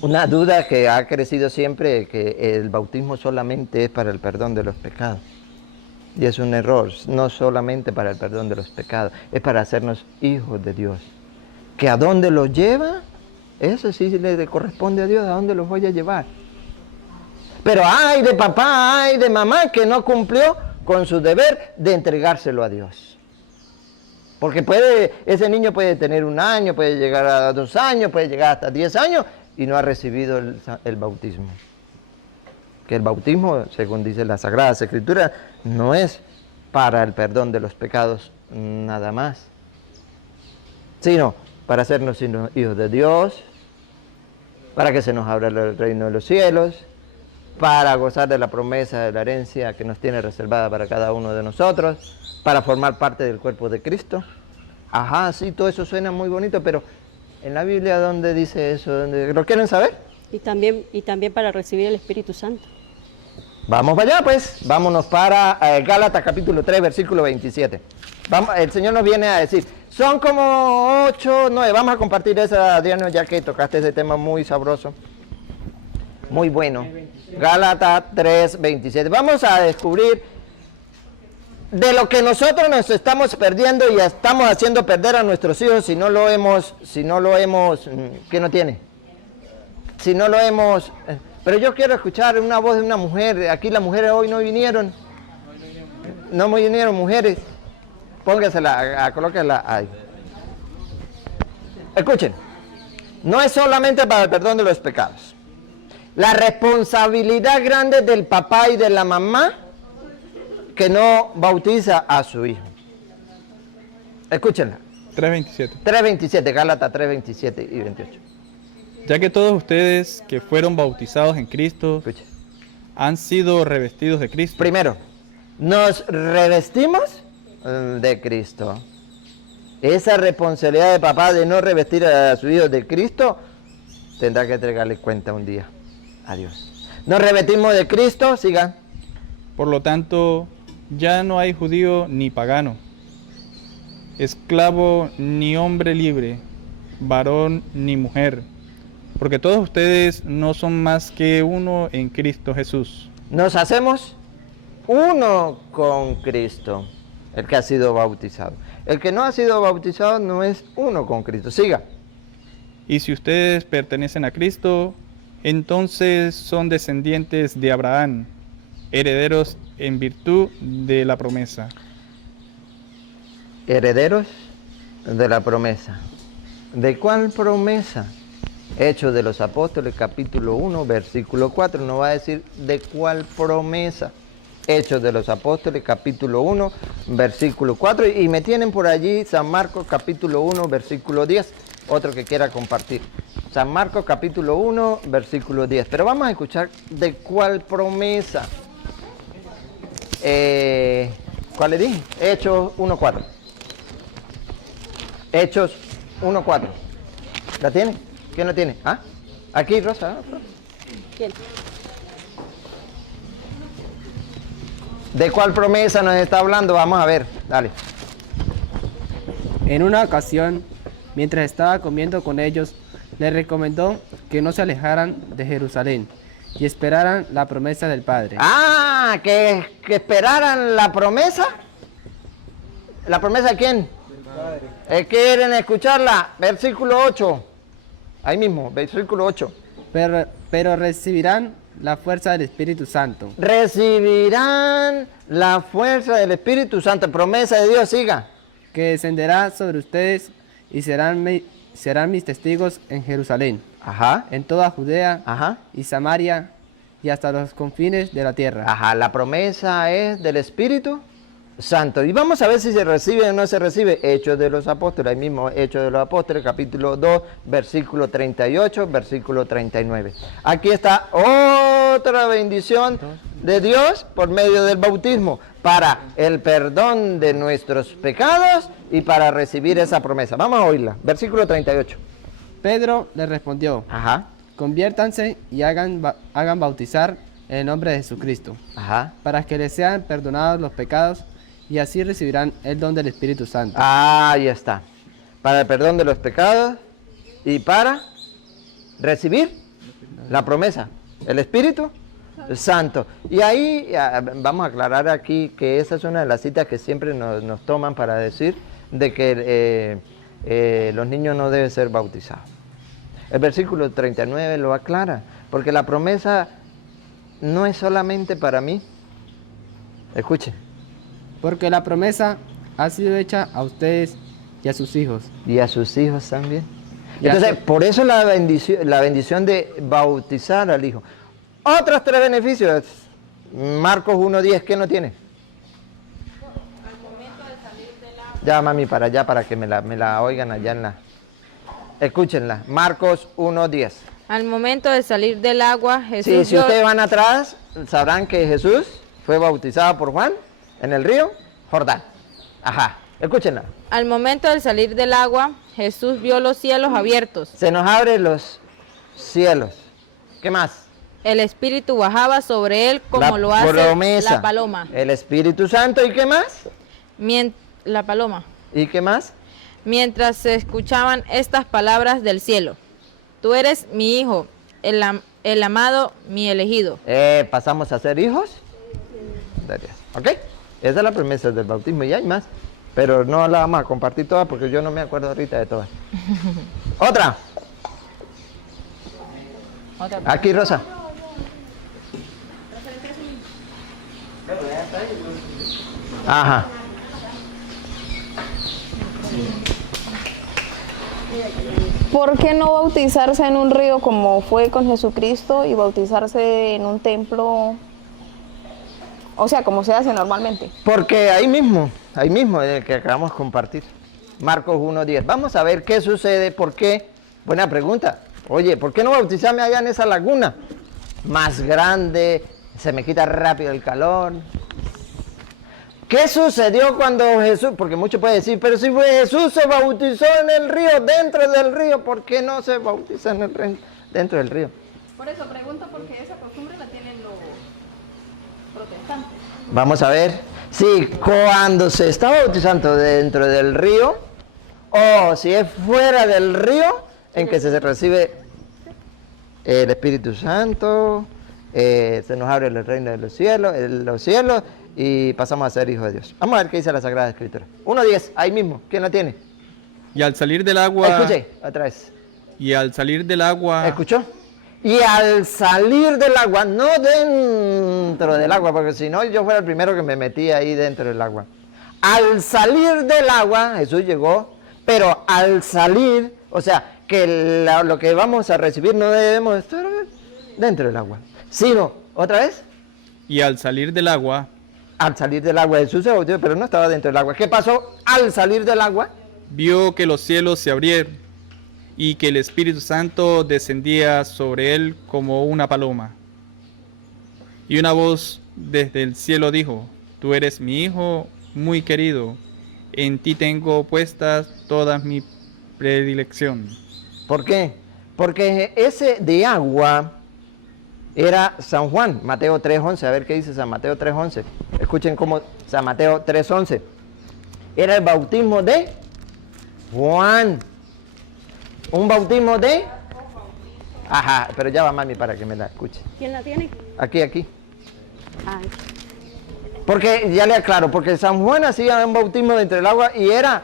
una duda que ha crecido siempre, que el bautismo solamente es para el perdón de los pecados. Y es un error, no solamente para el perdón de los pecados, es para hacernos hijos de Dios. ¿Que a dónde los lleva? Eso sí le corresponde a Dios, ¿a dónde los voy a llevar? Pero ay de papá, ay de mamá que no cumplió con su deber de entregárselo a Dios. Porque ese niño puede tener 1 año, puede llegar a 2 años, puede llegar hasta 10 años y no ha recibido el bautismo. Que el bautismo, según dice la Sagrada Escritura, no es para el perdón de los pecados nada más, sino para hacernos hijos de Dios, para que se nos abra el reino de los cielos, para gozar de la promesa de la herencia que nos tiene reservada para cada uno de nosotros, para formar parte del cuerpo de Cristo. Ajá, sí, todo eso suena muy bonito, pero en la Biblia, ¿dónde dice eso? ¿Lo quieren saber? Y también para recibir el Espíritu Santo. Vamos para allá, pues. Vámonos para Gálatas capítulo 3, versículo 27. El Señor nos viene a decir, son como 8, 9. Vamos a compartir esa, Adriano, ya que tocaste ese tema muy sabroso. Muy bueno. Gálatas 3, 27. Vamos a descubrir de lo que nosotros nos estamos perdiendo y estamos haciendo perder a nuestros hijos si no lo hemos, ¿qué no tiene? Si no lo hemos... Pero yo quiero escuchar una voz de una mujer. Aquí las mujeres hoy no vinieron. No vinieron mujeres. Póngasela, colóquela ahí. Escuchen. No es solamente para el perdón de los pecados. La responsabilidad grande del papá y de la mamá que no bautiza a su hijo. Escúchenla. 3:27. 3:27, Gálatas 3:27 y 28. Ya que todos ustedes que fueron bautizados en Cristo han sido revestidos de Cristo. Primero, nos revestimos de Cristo. Esa responsabilidad de papá de no revestir a su hijo de Cristo, tendrá que entregarle cuenta un día a Dios. Nos revestimos de Cristo, sigan. Por lo tanto, ya no hay judío ni pagano, esclavo ni hombre libre, varón ni mujer, porque todos ustedes no son más que uno en Cristo Jesús. Nos hacemos uno con Cristo, el que ha sido bautizado. El que no ha sido bautizado no es uno con Cristo. Siga. Y si ustedes pertenecen a Cristo, entonces son descendientes de Abraham, herederos en virtud de la promesa. Herederos de la promesa. ¿De cuál promesa? Hechos de los Apóstoles, capítulo 1, versículo 4. No va a decir de cuál promesa. Hechos de los Apóstoles, capítulo 1, versículo 4. Y me tienen por allí San Marcos, capítulo 1, versículo 10. Otro que quiera compartir. San Marcos, capítulo 1, versículo 10. Pero vamos a escuchar de cuál promesa. ¿Cuál le dije? Hechos 1, 4. Hechos 1, 4. ¿La tiene? ¿Quién la tiene? ¿Ah? Aquí, Rosa. ¿Quién? ¿De cuál promesa nos está hablando? Vamos a ver, dale. En una ocasión, mientras estaba comiendo con ellos, les recomendó que no se alejaran de Jerusalén y esperaran la promesa del Padre. Ah, que esperaran la promesa. ¿La promesa de quién? Del Padre. ¿Quieren escucharla? Versículo 8. Ahí mismo, versículo 8. Pero recibirán la fuerza del Espíritu Santo. Recibirán la fuerza del Espíritu Santo. Promesa de Dios, siga. Que descenderá sobre ustedes y serán mis testigos en Jerusalén, Ajá. en toda Judea Ajá. y Samaria y hasta los confines de la tierra. Ajá, la promesa es del Espíritu Santo. Y vamos a ver si se recibe o no se recibe. Hechos de los Apóstoles, ahí mismo Hechos de los Apóstoles, capítulo 2, versículo 38, versículo 39. Aquí está otra bendición de Dios por medio del bautismo, para el perdón de nuestros pecados y para recibir esa promesa. Vamos a oírla. Versículo 38. Pedro le respondió, Ajá. conviértanse y hagan bautizar en el nombre de Jesucristo, Ajá. para que les sean perdonados los pecados y así recibirán el don del Espíritu Santo. Ahí está. Para el perdón de los pecados y para recibir la promesa, el Espíritu Santo. Y ahí vamos a aclarar aquí que esa es una de las citas que siempre nos toman para decir de que los niños no deben ser bautizados. El versículo 39 lo aclara, porque la promesa no es solamente para mí. Escuchen. Porque la promesa ha sido hecha a ustedes y a sus hijos. Y a sus hijos también. Entonces, por eso la bendición de bautizar al hijo. Otros 3 beneficios. Marcos 1:10, ¿qué no tiene? Ya, mami, para allá, para que me la oigan allá en la... Escúchenla. Marcos 1:10. Al momento de salir del agua, Jesús Sí, si vio- ustedes van atrás, sabrán que Jesús fue bautizado por Juan en el río Jordán. Ajá, escúchenla. Al momento de salir del agua, Jesús vio los cielos abiertos. Se nos abren los cielos. ¿Qué más? El Espíritu bajaba sobre él como La lo hace promesa. la paloma. El Espíritu Santo, ¿y qué más? La paloma. ¿Y qué más? Mientras se escuchaban estas palabras del cielo. Tú eres mi hijo, el amado, mi elegido. Pasamos a ser hijos de Dios. ¿Ok? Esa es la promesa del bautismo y hay más. Pero no la vamos a compartir todas porque yo no me acuerdo ahorita de todas. Otra. Aquí, Rosa. Ajá. ¿Por qué no bautizarse en un río como fue con Jesucristo y bautizarse en un templo? O sea, como se hace normalmente. Porque ahí mismo, el que acabamos de compartir. Marcos 1:10. Vamos a ver qué sucede, por qué. Buena pregunta. Oye, ¿por qué no bautizarme allá en esa laguna? Más grande, se me quita rápido el calor. ¿Qué sucedió cuando Jesús? Porque muchos pueden decir, pero si Jesús se bautizó en el río, dentro del río, ¿por qué no se bautiza en el río, dentro del río? Por eso pregunto, porque esa costumbre la tienen los protestantes. Vamos a ver. Sí, cuando se está bautizando dentro del río, o si es fuera del río, en que se recibe el Espíritu Santo, se nos abre el reino de los cielos, y pasamos a ser hijos de Dios. Vamos a ver qué dice la Sagrada Escritura. 1:10, ahí mismo. ¿Quién la tiene? Y al salir del agua... Escuche, otra vez. Y al salir del agua... ¿Escuchó? Y al salir del agua, no dentro del agua, porque si no yo fuera el primero que me metía ahí dentro del agua. Al salir del agua, Jesús llegó, pero al salir, o sea, que lo que vamos a recibir no debemos estar dentro del agua, sino, ¿otra vez? Y al salir del agua... Al salir del agua, Jesús se bautizó, pero no estaba dentro del agua. ¿Qué pasó al salir del agua? Vio que los cielos se abrieron y que el Espíritu Santo descendía sobre él como una paloma. Y una voz desde el cielo dijo, tú eres mi hijo muy querido, en ti tengo puestas toda mi predilección. ¿Por qué? Porque ese de agua era San Juan, Mateo 3:11. A ver qué dice San Mateo 3:11. Escuchen cómo San Mateo 3:11. Era el bautismo de Juan. Un bautismo de... Ajá, pero ya va mami para que me la escuche. ¿Quién la tiene? Aquí. Ay. Porque, ya le aclaro, porque San Juan hacía un bautismo dentro del agua y era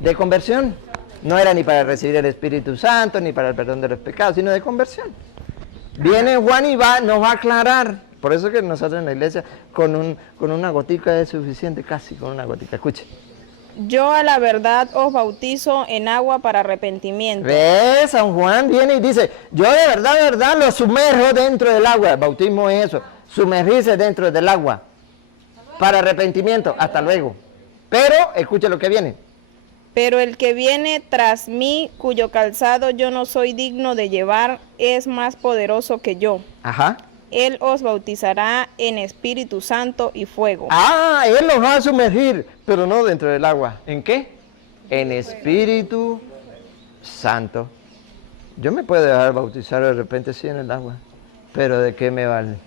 de conversión. No era ni para recibir el Espíritu Santo, ni para el perdón de los pecados, sino de conversión. Viene Juan y nos va a aclarar. Por eso que nosotros en la iglesia con una gotica es suficiente, casi con una gotica. Escuche. Yo a la verdad os bautizo en agua para arrepentimiento. ¿Ves? San Juan viene y dice, yo de verdad lo sumerjo dentro del agua. El bautismo es eso, sumergirse dentro del agua para arrepentimiento. Hasta luego. Pero, escuche lo que viene. Pero el que viene tras mí, cuyo calzado yo no soy digno de llevar, es más poderoso que yo. Ajá. Él os bautizará en Espíritu Santo y fuego. Ah, Él los va a sumergir, pero no dentro del agua. ¿En qué? En Espíritu Santo. Yo me puedo dejar bautizar de repente sí en el agua, pero ¿de qué me vale?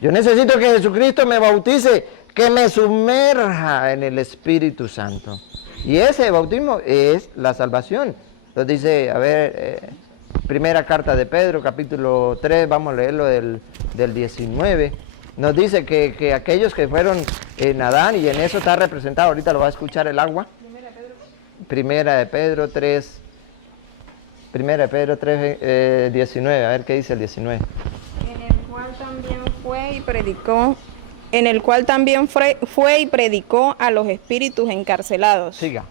Yo necesito que Jesucristo me bautice, que me sumerja en el Espíritu Santo. Y ese bautismo es la salvación. Lo dice, a ver, primera carta de Pedro, capítulo 3, vamos a leerlo del 19. Nos dice que aquellos que fueron en Adán, y en eso está representado, ahorita lo va a escuchar el agua. Primera de Pedro 3, 19, a ver qué dice el 19. En el cual también fue y predicó a los espíritus encarcelados. Siga.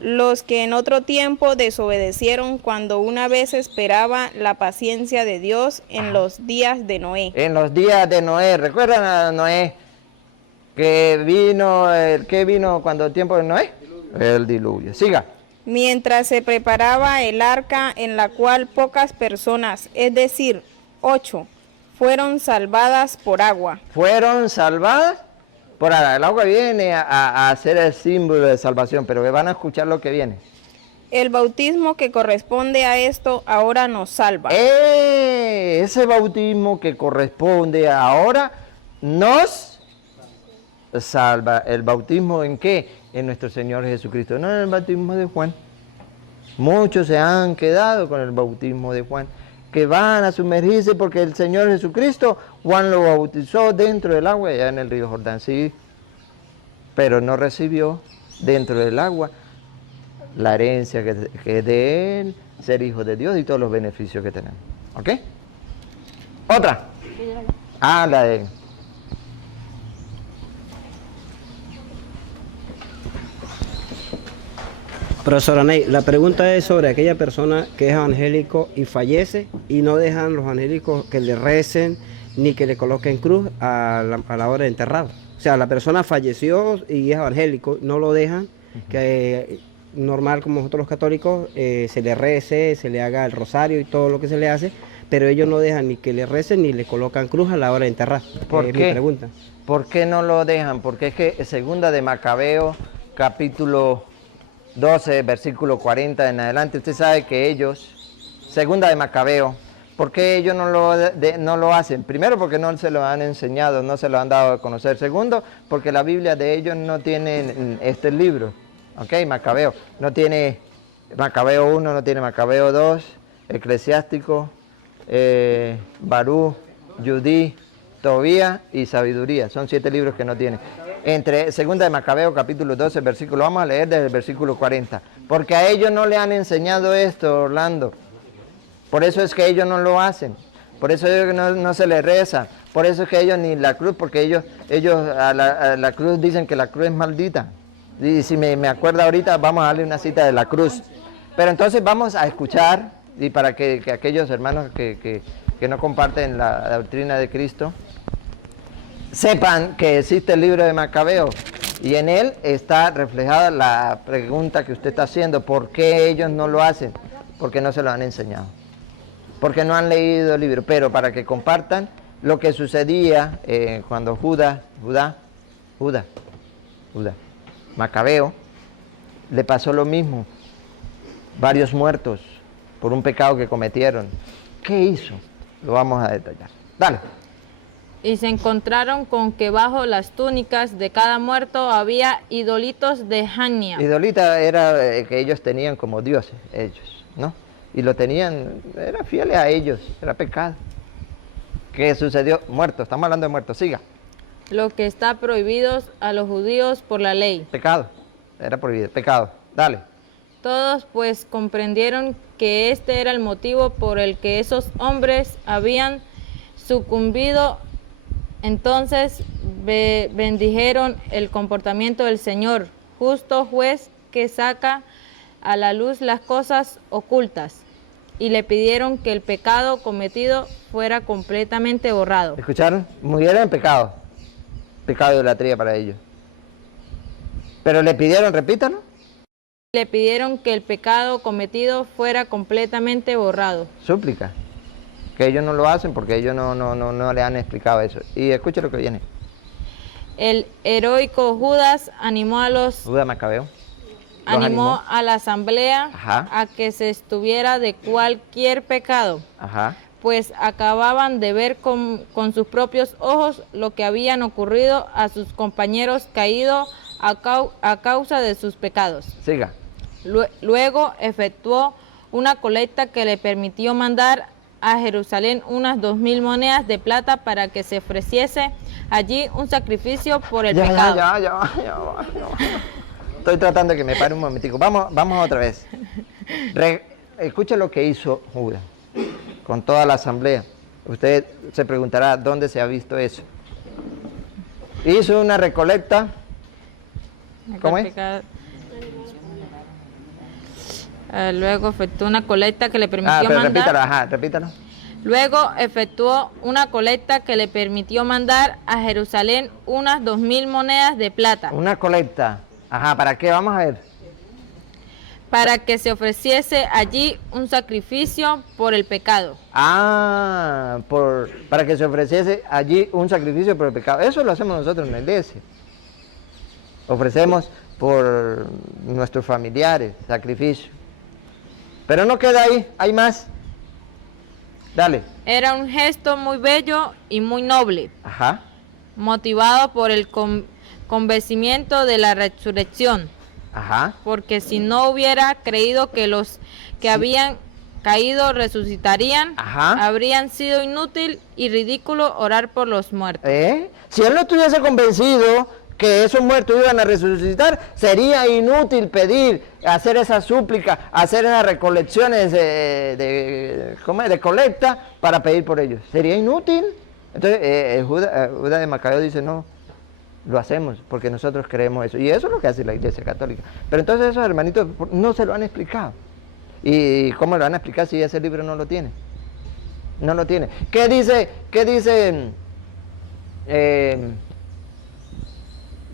Los que en otro tiempo desobedecieron cuando una vez esperaba la paciencia de Dios en los días de Noé. En los días de Noé, ¿recuerdan a Noé? ¿Qué vino cuando el tiempo de Noé? El diluvio. Siga. Mientras se preparaba el arca en la cual pocas personas, es decir, 8, fueron salvadas por agua. ¿Fueron salvadas? Por agua. El agua viene a ser el símbolo de salvación, pero van a escuchar lo que viene. El bautismo que corresponde a esto ahora nos salva. Ese bautismo que corresponde ahora nos salva. ¿El bautismo en qué? En nuestro Señor Jesucristo, no en el bautismo de Juan. Muchos se han quedado con el bautismo de Juan, que van a sumergirse porque el Señor Jesucristo, Juan lo bautizó dentro del agua, allá en el río Jordán, sí, pero no recibió dentro del agua la herencia que es de él, ser hijo de Dios y todos los beneficios que tenemos. ¿Ok? Otra. La de... Profesora Ney, la pregunta es sobre aquella persona que es evangélico y fallece y no dejan los evangélicos que le recen ni que le coloquen cruz a la hora de enterrado. O sea, la persona falleció y es evangélico, no lo dejan, que normal como nosotros los católicos se le rece, se le haga el rosario y todo lo que se le hace, pero ellos no dejan ni que le recen ni le colocan cruz a la hora de enterrar. ¿Por qué? Mi pregunta. ¿Por qué no lo dejan? Porque es que segunda de Macabeo, capítulo 12, versículo 40 en adelante, usted sabe que ellos, segunda de Macabeo, ¿por qué ellos no lo hacen? Primero, porque no se lo han enseñado, no se lo han dado a conocer. Segundo, porque la Biblia de ellos no tiene este libro, ¿ok? Macabeo, no tiene Macabeo 1, no tiene Macabeo 2, Eclesiástico, Barú, Judí, Tobía y Sabiduría, son 7 libros que no tiene. Entre segunda de Macabeo, capítulo 12, versículo, vamos a leer desde el versículo 40. Porque a ellos no le han enseñado esto, Orlando. Por eso es que ellos no lo hacen. Por eso ellos no se les reza. Por eso es que ellos ni la cruz, porque ellos a la cruz dicen que la cruz es maldita. Y si me acuerdo ahorita, vamos a darle una cita de la cruz. Pero entonces vamos a escuchar, y para que aquellos hermanos que no comparten la doctrina de Cristo, sepan que existe el libro de Macabeo y en él está reflejada la pregunta que usted está haciendo: ¿por qué ellos no lo hacen? Porque no se lo han enseñado, porque no han leído el libro. Pero para que compartan lo que sucedía cuando Macabeo, le pasó lo mismo, varios muertos por un pecado que cometieron. ¿Qué hizo? Lo vamos a detallar. Dale. Y se encontraron con que bajo las túnicas de cada muerto había idolitos de Jania. Idolita era que ellos tenían como dioses, ellos, ¿no? Y lo tenían, era fieles a ellos, era pecado. ¿Qué sucedió? Muertos, estamos hablando de muertos, siga. Lo que está prohibido a los judíos por la ley. Pecado, era prohibido, pecado, dale. Todos pues comprendieron que este era el motivo por el que esos hombres habían sucumbido. Entonces bendijeron el comportamiento del Señor, justo juez que saca a la luz las cosas ocultas, y le pidieron que el pecado cometido fuera completamente borrado. ¿Escucharon? Murieron en pecado. Pecado de idolatría para ellos. Pero le pidieron, repítalo. Le pidieron que el pecado cometido fuera completamente borrado. Súplica. Que ellos no lo hacen porque ellos no le han explicado eso. Y escuche lo que viene. El heroico Judas animó a los... Judas Macabeo. Animó a la asamblea Ajá. a que se estuviera de cualquier pecado, Ajá. pues acababan de ver con sus propios ojos lo que habían ocurrido a sus compañeros caídos a causa de sus pecados. Siga. Luego efectuó una colecta que le permitió mandar a Jerusalén unas 2,000 monedas de plata para que se ofreciese allí un sacrificio por el pecado. Ya va. Estoy tratando de que me pare un momentico. Vamos otra vez. Escuche lo que hizo Judas con toda la asamblea. Usted se preguntará dónde se ha visto eso. Hizo una recolecta. ¿Cómo es? Luego efectuó una colecta que le permitió mandar. Repítalo. Luego efectuó una colecta que le permitió mandar a Jerusalén unas 2,000 monedas de plata. Una colecta. Ajá, ¿para qué? Vamos a ver. Para que se ofreciese allí un sacrificio por el pecado. Para que se ofreciese allí un sacrificio por el pecado. Eso lo hacemos nosotros en la iglesia. Ofrecemos por nuestros familiares sacrificio. Pero no queda ahí, hay más. Dale. Era un gesto muy bello y muy noble. Ajá. Motivado por el convencimiento de la resurrección. Ajá. Porque si no hubiera creído que los que habían caído resucitarían, habrían sido inútil y ridículo orar por los muertos. Si él no estuviese convencido que esos muertos iban a resucitar, sería inútil pedir, hacer esa súplica, hacer esas recolecciones de colecta para pedir por ellos. Sería inútil. Entonces Judas de Macabeo dice, no, lo hacemos porque nosotros creemos eso. Y eso es lo que hace la Iglesia Católica. Pero entonces esos hermanitos no se lo han explicado. ¿Y cómo lo van a explicar si ese libro no lo tiene? No lo tiene. ¿Qué dice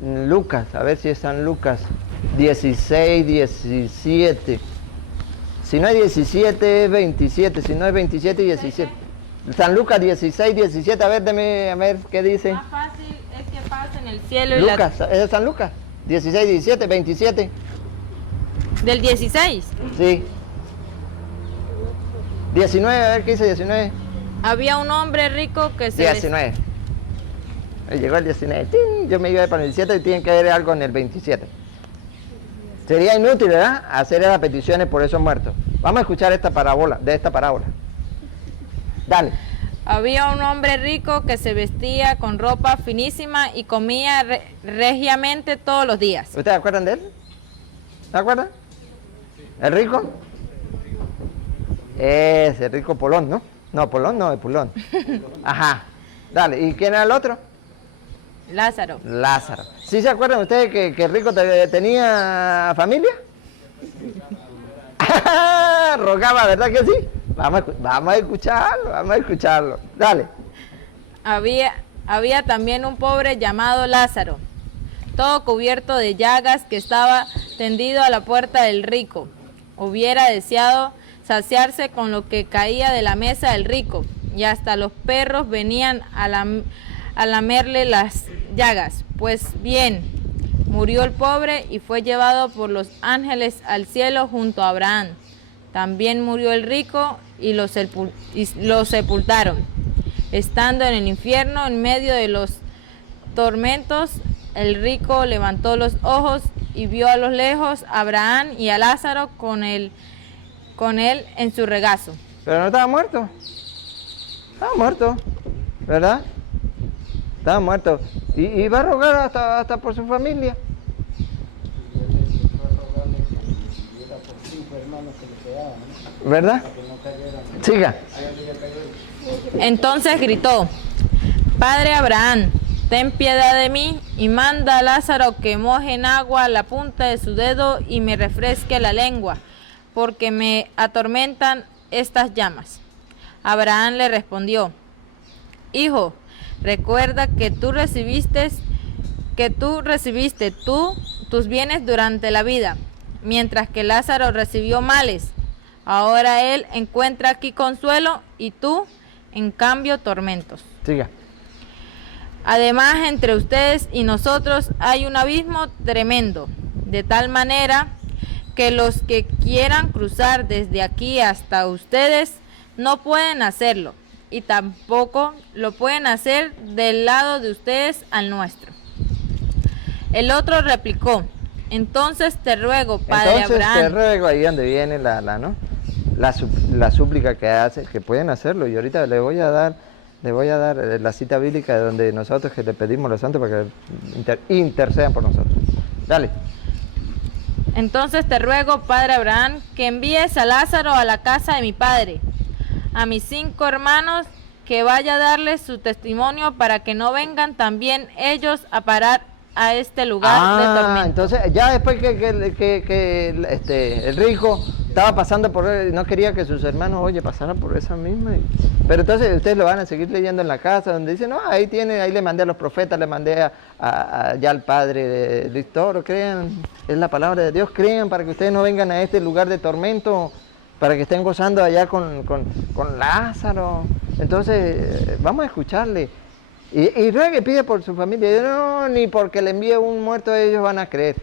Lucas? A ver si es San Lucas 16, 17. Si no es 17, es 27. Si no es 27, 17. San Lucas 16, 17. A ver, a ver qué dice. Más fácil es que pase en el cielo y Lucas, ¿es San Lucas? 16, 17, 27. ¿Del 16? Sí. 19, a ver qué dice 19. Había un hombre rico que se... 19. Llegó el 19. ¡Tin! Yo me iba para el 17 y tiene que haber algo en el 27. Sería inútil, ¿verdad? Hacer esas peticiones por esos muertos. Vamos a escuchar esta parábola. Dale. Había un hombre rico que se vestía con ropa finísima y comía regiamente todos los días. ¿Ustedes se acuerdan de él? ¿Se acuerdan? ¿El rico? Ese rico Polón, ¿no? No, Polón no, es Pulón. Ajá. Dale. ¿Y quién era el otro? Lázaro. ¿Sí se acuerdan ustedes que el rico tenía familia? Rogaba, ¿verdad que sí? Vamos a escucharlo. Dale. Había también un pobre llamado Lázaro, todo cubierto de llagas, que estaba tendido a la puerta del rico. Hubiera deseado saciarse con lo que caía de la mesa del rico, y hasta los perros venían a lamerle las llagas. Pues bien, murió el pobre y fue llevado por los ángeles al cielo junto a Abraham. También murió el rico y lo sepultaron. Estando en el infierno, en medio de los tormentos, el rico levantó los ojos y vio a lo lejos a Abraham y a Lázaro con él en su regazo. Pero no estaba muerto. Estaba muerto, ¿verdad? Estaba muerto. Y va a rogar hasta por su familia. ¿Verdad? Siga. Entonces gritó: Padre Abraham, ten piedad de mí y manda a Lázaro que moje en agua la punta de su dedo y me refresque la lengua, porque me atormentan estas llamas. Abraham le respondió: Hijo, recuerda que tú recibiste tus bienes durante la vida, mientras que Lázaro recibió males. Ahora él encuentra aquí consuelo y tú, en cambio, tormentos. Siga. Además, entre ustedes y nosotros hay un abismo tremendo, de tal manera que los que quieran cruzar desde aquí hasta ustedes no pueden hacerlo, y tampoco lo pueden hacer del lado de ustedes al nuestro. El otro replicó: Entonces te ruego, Padre Abraham. Te ruego, ahí donde viene la súplica que hace, que pueden hacerlo. Y ahorita le voy a dar la cita bíblica de donde nosotros que le pedimos a los santos para que intercedan por nosotros. Dale. Entonces te ruego, Padre Abraham, que envíes a Lázaro a la casa de mi padre, a mis 5 hermanos, que vaya a darles su testimonio para que no vengan también ellos a parar a este lugar de tormento. Entonces ya después que el rico estaba pasando por él, no quería que sus hermanos, pasaran por esa misma. Pero entonces ustedes lo van a seguir leyendo en la casa, donde dice, no, ahí le mandé a los profetas, le mandé ya al padre de Listoro, crean, es la palabra de Dios, crean para que ustedes no vengan a este lugar de tormento, para que estén gozando allá con Lázaro. Entonces, vamos a escucharle. Y ruegue, pide por su familia. No, ni porque le envíe un muerto ellos van a creer.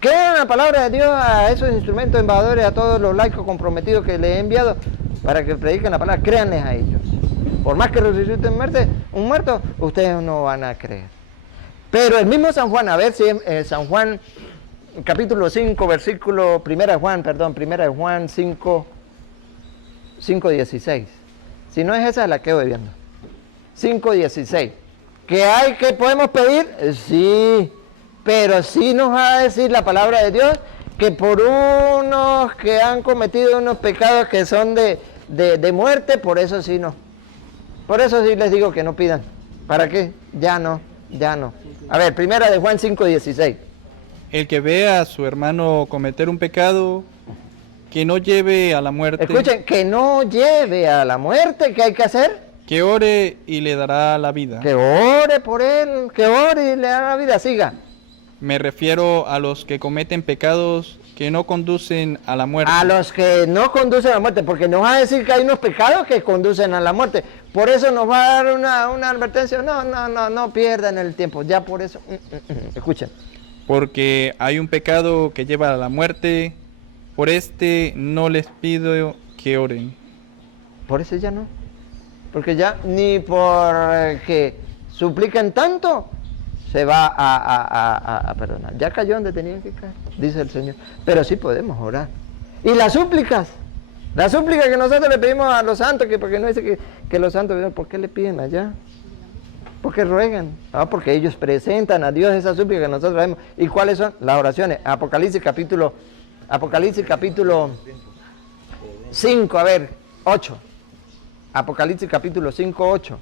Crean la palabra de Dios a esos instrumentos embajadores, a todos los laicos comprometidos que les he enviado para que prediquen la palabra. Créanles a ellos. Por más que resuciten un muerto, ustedes no van a creer. Pero el mismo San Juan, a ver si San Juan, capítulo 5, versículo, primera de Juan 5, 5:16. Si no es esa, la quedo viendo. 5:16. ¿Qué podemos pedir? Sí, pero sí nos va a decir la palabra de Dios que por unos que han cometido unos pecados que son de muerte, por eso sí no. Por eso sí les digo que no pidan. ¿Para qué? Ya no. A ver, primera de Juan 5:16. El que vea a su hermano cometer un pecado, que no lleve a la muerte. Escuchen, que no lleve a la muerte, ¿qué hay que hacer? Que ore y le dará la vida. Que ore por él, que ore y le dará la vida, siga. Me refiero a los que cometen pecados que no conducen a la muerte. A los que no conducen a la muerte, porque nos va a decir que hay unos pecados que conducen a la muerte. Por eso nos va a dar una advertencia. No pierdan el tiempo, ya por eso. Escuchen. Porque hay un pecado que lleva a la muerte, por este no les pido que oren. Por ese ya no. Porque ya ni por que supliquen tanto se va a perdonar. Ya cayó donde tenían que caer, dice el Señor. Pero sí podemos orar. Y las súplicas que nosotros le pedimos a los santos, porque no dice que los santos, ¿por qué le piden allá? Porque ruegan, porque ellos presentan a Dios esa súplica que nosotros traemos. ¿Y cuáles son? Las oraciones. Apocalipsis capítulo 5, 8. Apocalipsis capítulo 5, 8.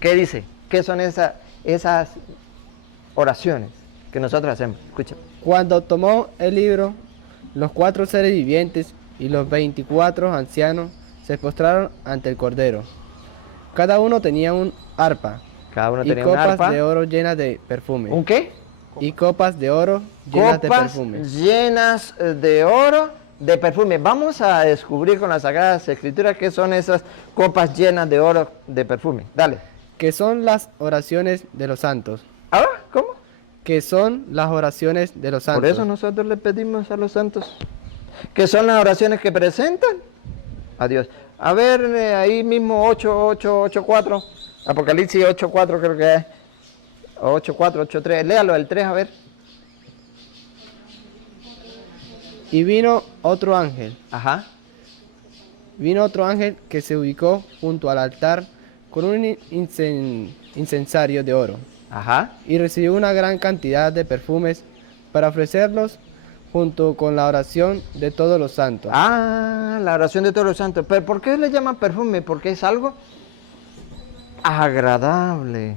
¿Qué dice? ¿Qué son esas oraciones que nosotros hacemos? Escucha. Cuando tomó el libro, los 4 seres vivientes y los 24 ancianos se postraron ante el Cordero. Cada uno tenía un arpa. Y copas de oro llenas de perfume. ¿Un qué? Y copas de oro llenas de perfume. Copas llenas de oro de perfume. Vamos a descubrir con las Sagradas Escrituras qué son esas copas llenas de oro de perfume. Dale. Que son las oraciones de los santos. ¿Ah? ¿Cómo? Que son las oraciones de los santos. Por eso nosotros le pedimos a los santos ¿Qué son las oraciones que presentan? A Dios. A ver, ahí mismo 8:4. Apocalipsis 8:4 creo que es. 8:4, 8:3. Léalo, el 3, a ver. Y vino otro ángel. Ajá. Vino otro ángel que se ubicó junto al altar con un incensario de oro. Ajá. Y recibió una gran cantidad de perfumes para ofrecerlos junto con la oración de todos los santos. Ah, la oración de todos los santos. ¿Pero por qué le llaman perfume? Porque es algo agradable.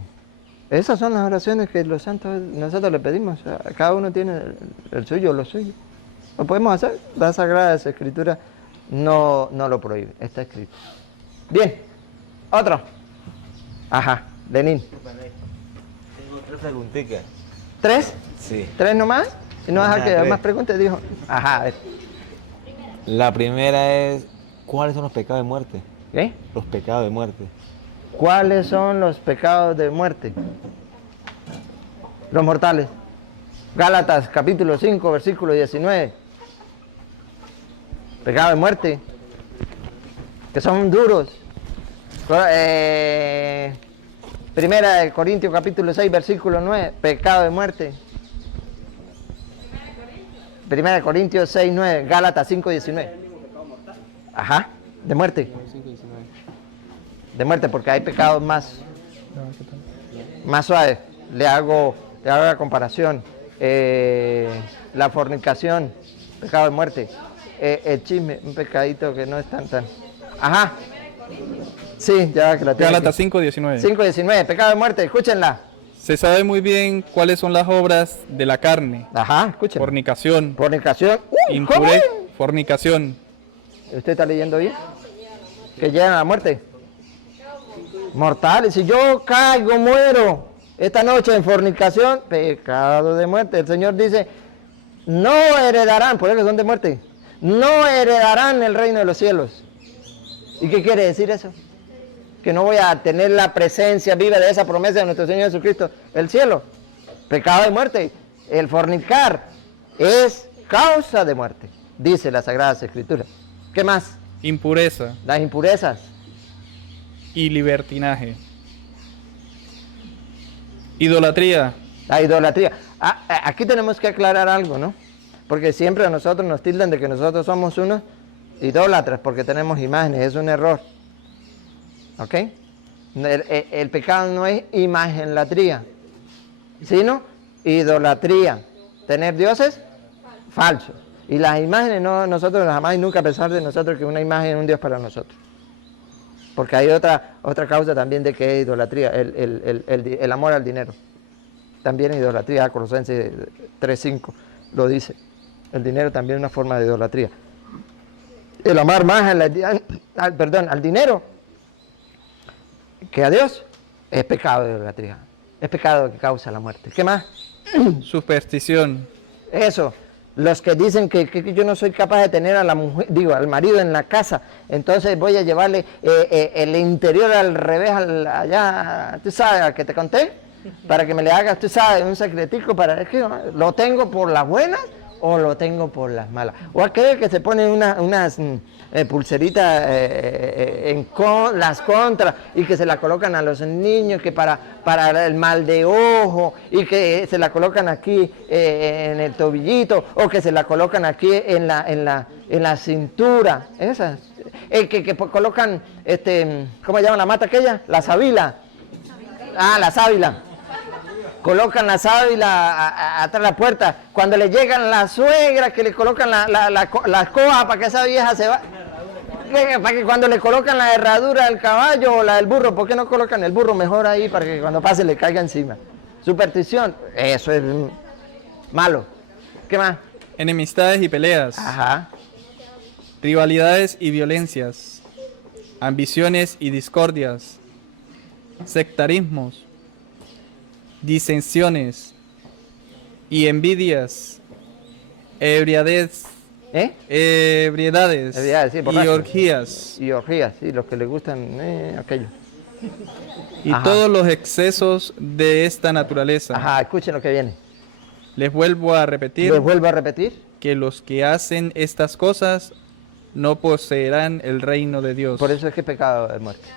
Esas son las oraciones que los santos nosotros le pedimos. Cada uno tiene el suyo, lo suyo. Lo podemos hacer. La Sagrada Escritura no lo prohíbe. Está escrito. Bien. Otro. Ajá. Lenín. Tengo 3 preguntitas. ¿3? Sí. ¿3 nomás? Si no deja que tres. más preguntas, dijo. Ajá, a ver. La primera es, ¿cuáles son los pecados de muerte? ¿Qué? Los pecados de muerte. ¿Cuáles son los pecados de muerte? Los mortales. Gálatas capítulo 5, versículo 19. Pecado de muerte. Que son duros. Primera de Corintios capítulo 6, versículo 9. Pecado de muerte. Primera de Corintios 6, 9. Gálatas 5, 19. Ajá. De muerte. De muerte, porque hay pecados más suaves. Le hago la comparación. La fornicación, pecado de muerte. El chisme, un pecadito que no es tan. Ajá. Sí, ya que la tengo. Gálatas 5:19. 5:19, pecado de muerte, escúchenla. Se sabe muy bien cuáles son las obras de la carne. Ajá, escuchen. Fornicación. Fornicación. ¿Usted está leyendo bien? Que llegan a la muerte. Mortales. Si yo caigo, muero esta noche en fornicación, pecado de muerte. El Señor dice, no heredarán, por eso son de muerte, no heredarán el reino de los cielos. ¿Y qué quiere decir eso? Que no voy a tener la presencia viva de esa promesa de nuestro Señor Jesucristo, el cielo. Pecado de muerte. El fornicar es causa de muerte, dice la Sagrada Escritura. ¿Qué más? Impureza. Las impurezas. Y libertinaje. Idolatría. La idolatría. Aquí tenemos que aclarar algo, ¿no? Porque siempre a nosotros nos tildan de que nosotros somos unos idólatras porque tenemos imágenes. Es un error. ¿Ok? El pecado no es imagenlatría, sino idolatría. Tener dioses falsos. Y las imágenes, nosotros jamás y nunca pensar de nosotros que una imagen es un dios para nosotros. Porque hay otra causa también de que es idolatría, el amor al dinero. También es idolatría, Colosenses 3:5 lo dice. El dinero también es una forma de idolatría. El amar más al dinero que a Dios es pecado de idolatría. Es pecado que causa la muerte. ¿Qué más? Superstición. Eso. Los que dicen que yo no soy capaz de tener a la mujer, al marido en la casa, entonces voy a llevarle el interior al revés, allá, tú sabes, al que te conté, para que me le hagas, tú sabes, un secretico para es que lo tengo por las buenas o lo tengo por las malas. O aquel que se pone unas pulseritas las contras y que se la colocan a los niños que para el mal de ojo y que se la colocan aquí en el tobillito o que se la colocan aquí en la cintura. Esas. Que colocan, ¿cómo se llama la mata aquella? La sábila. La sábila. Colocan la sábila atrás de la puerta. Cuando le llegan las suegras que le colocan la coja para que esa vieja se va. Para que cuando le colocan la herradura del caballo o la del burro, ¿por qué no colocan el burro mejor ahí para que cuando pase le caiga encima? Superstición, eso es malo. ¿Qué más? Enemistades y peleas. Ajá. Rivalidades y violencias. Ambiciones y discordias. Sectarismos. Disensiones y envidias, ebriedades sí, y orgías. Y orgías, sí, los que les gustan aquello. Y todos los excesos de esta naturaleza. Ajá, escuchen lo que viene. Les vuelvo a repetir. Les vuelvo a repetir. que los que hacen estas cosas no poseerán el reino de Dios. Por eso es que pecado de muerte.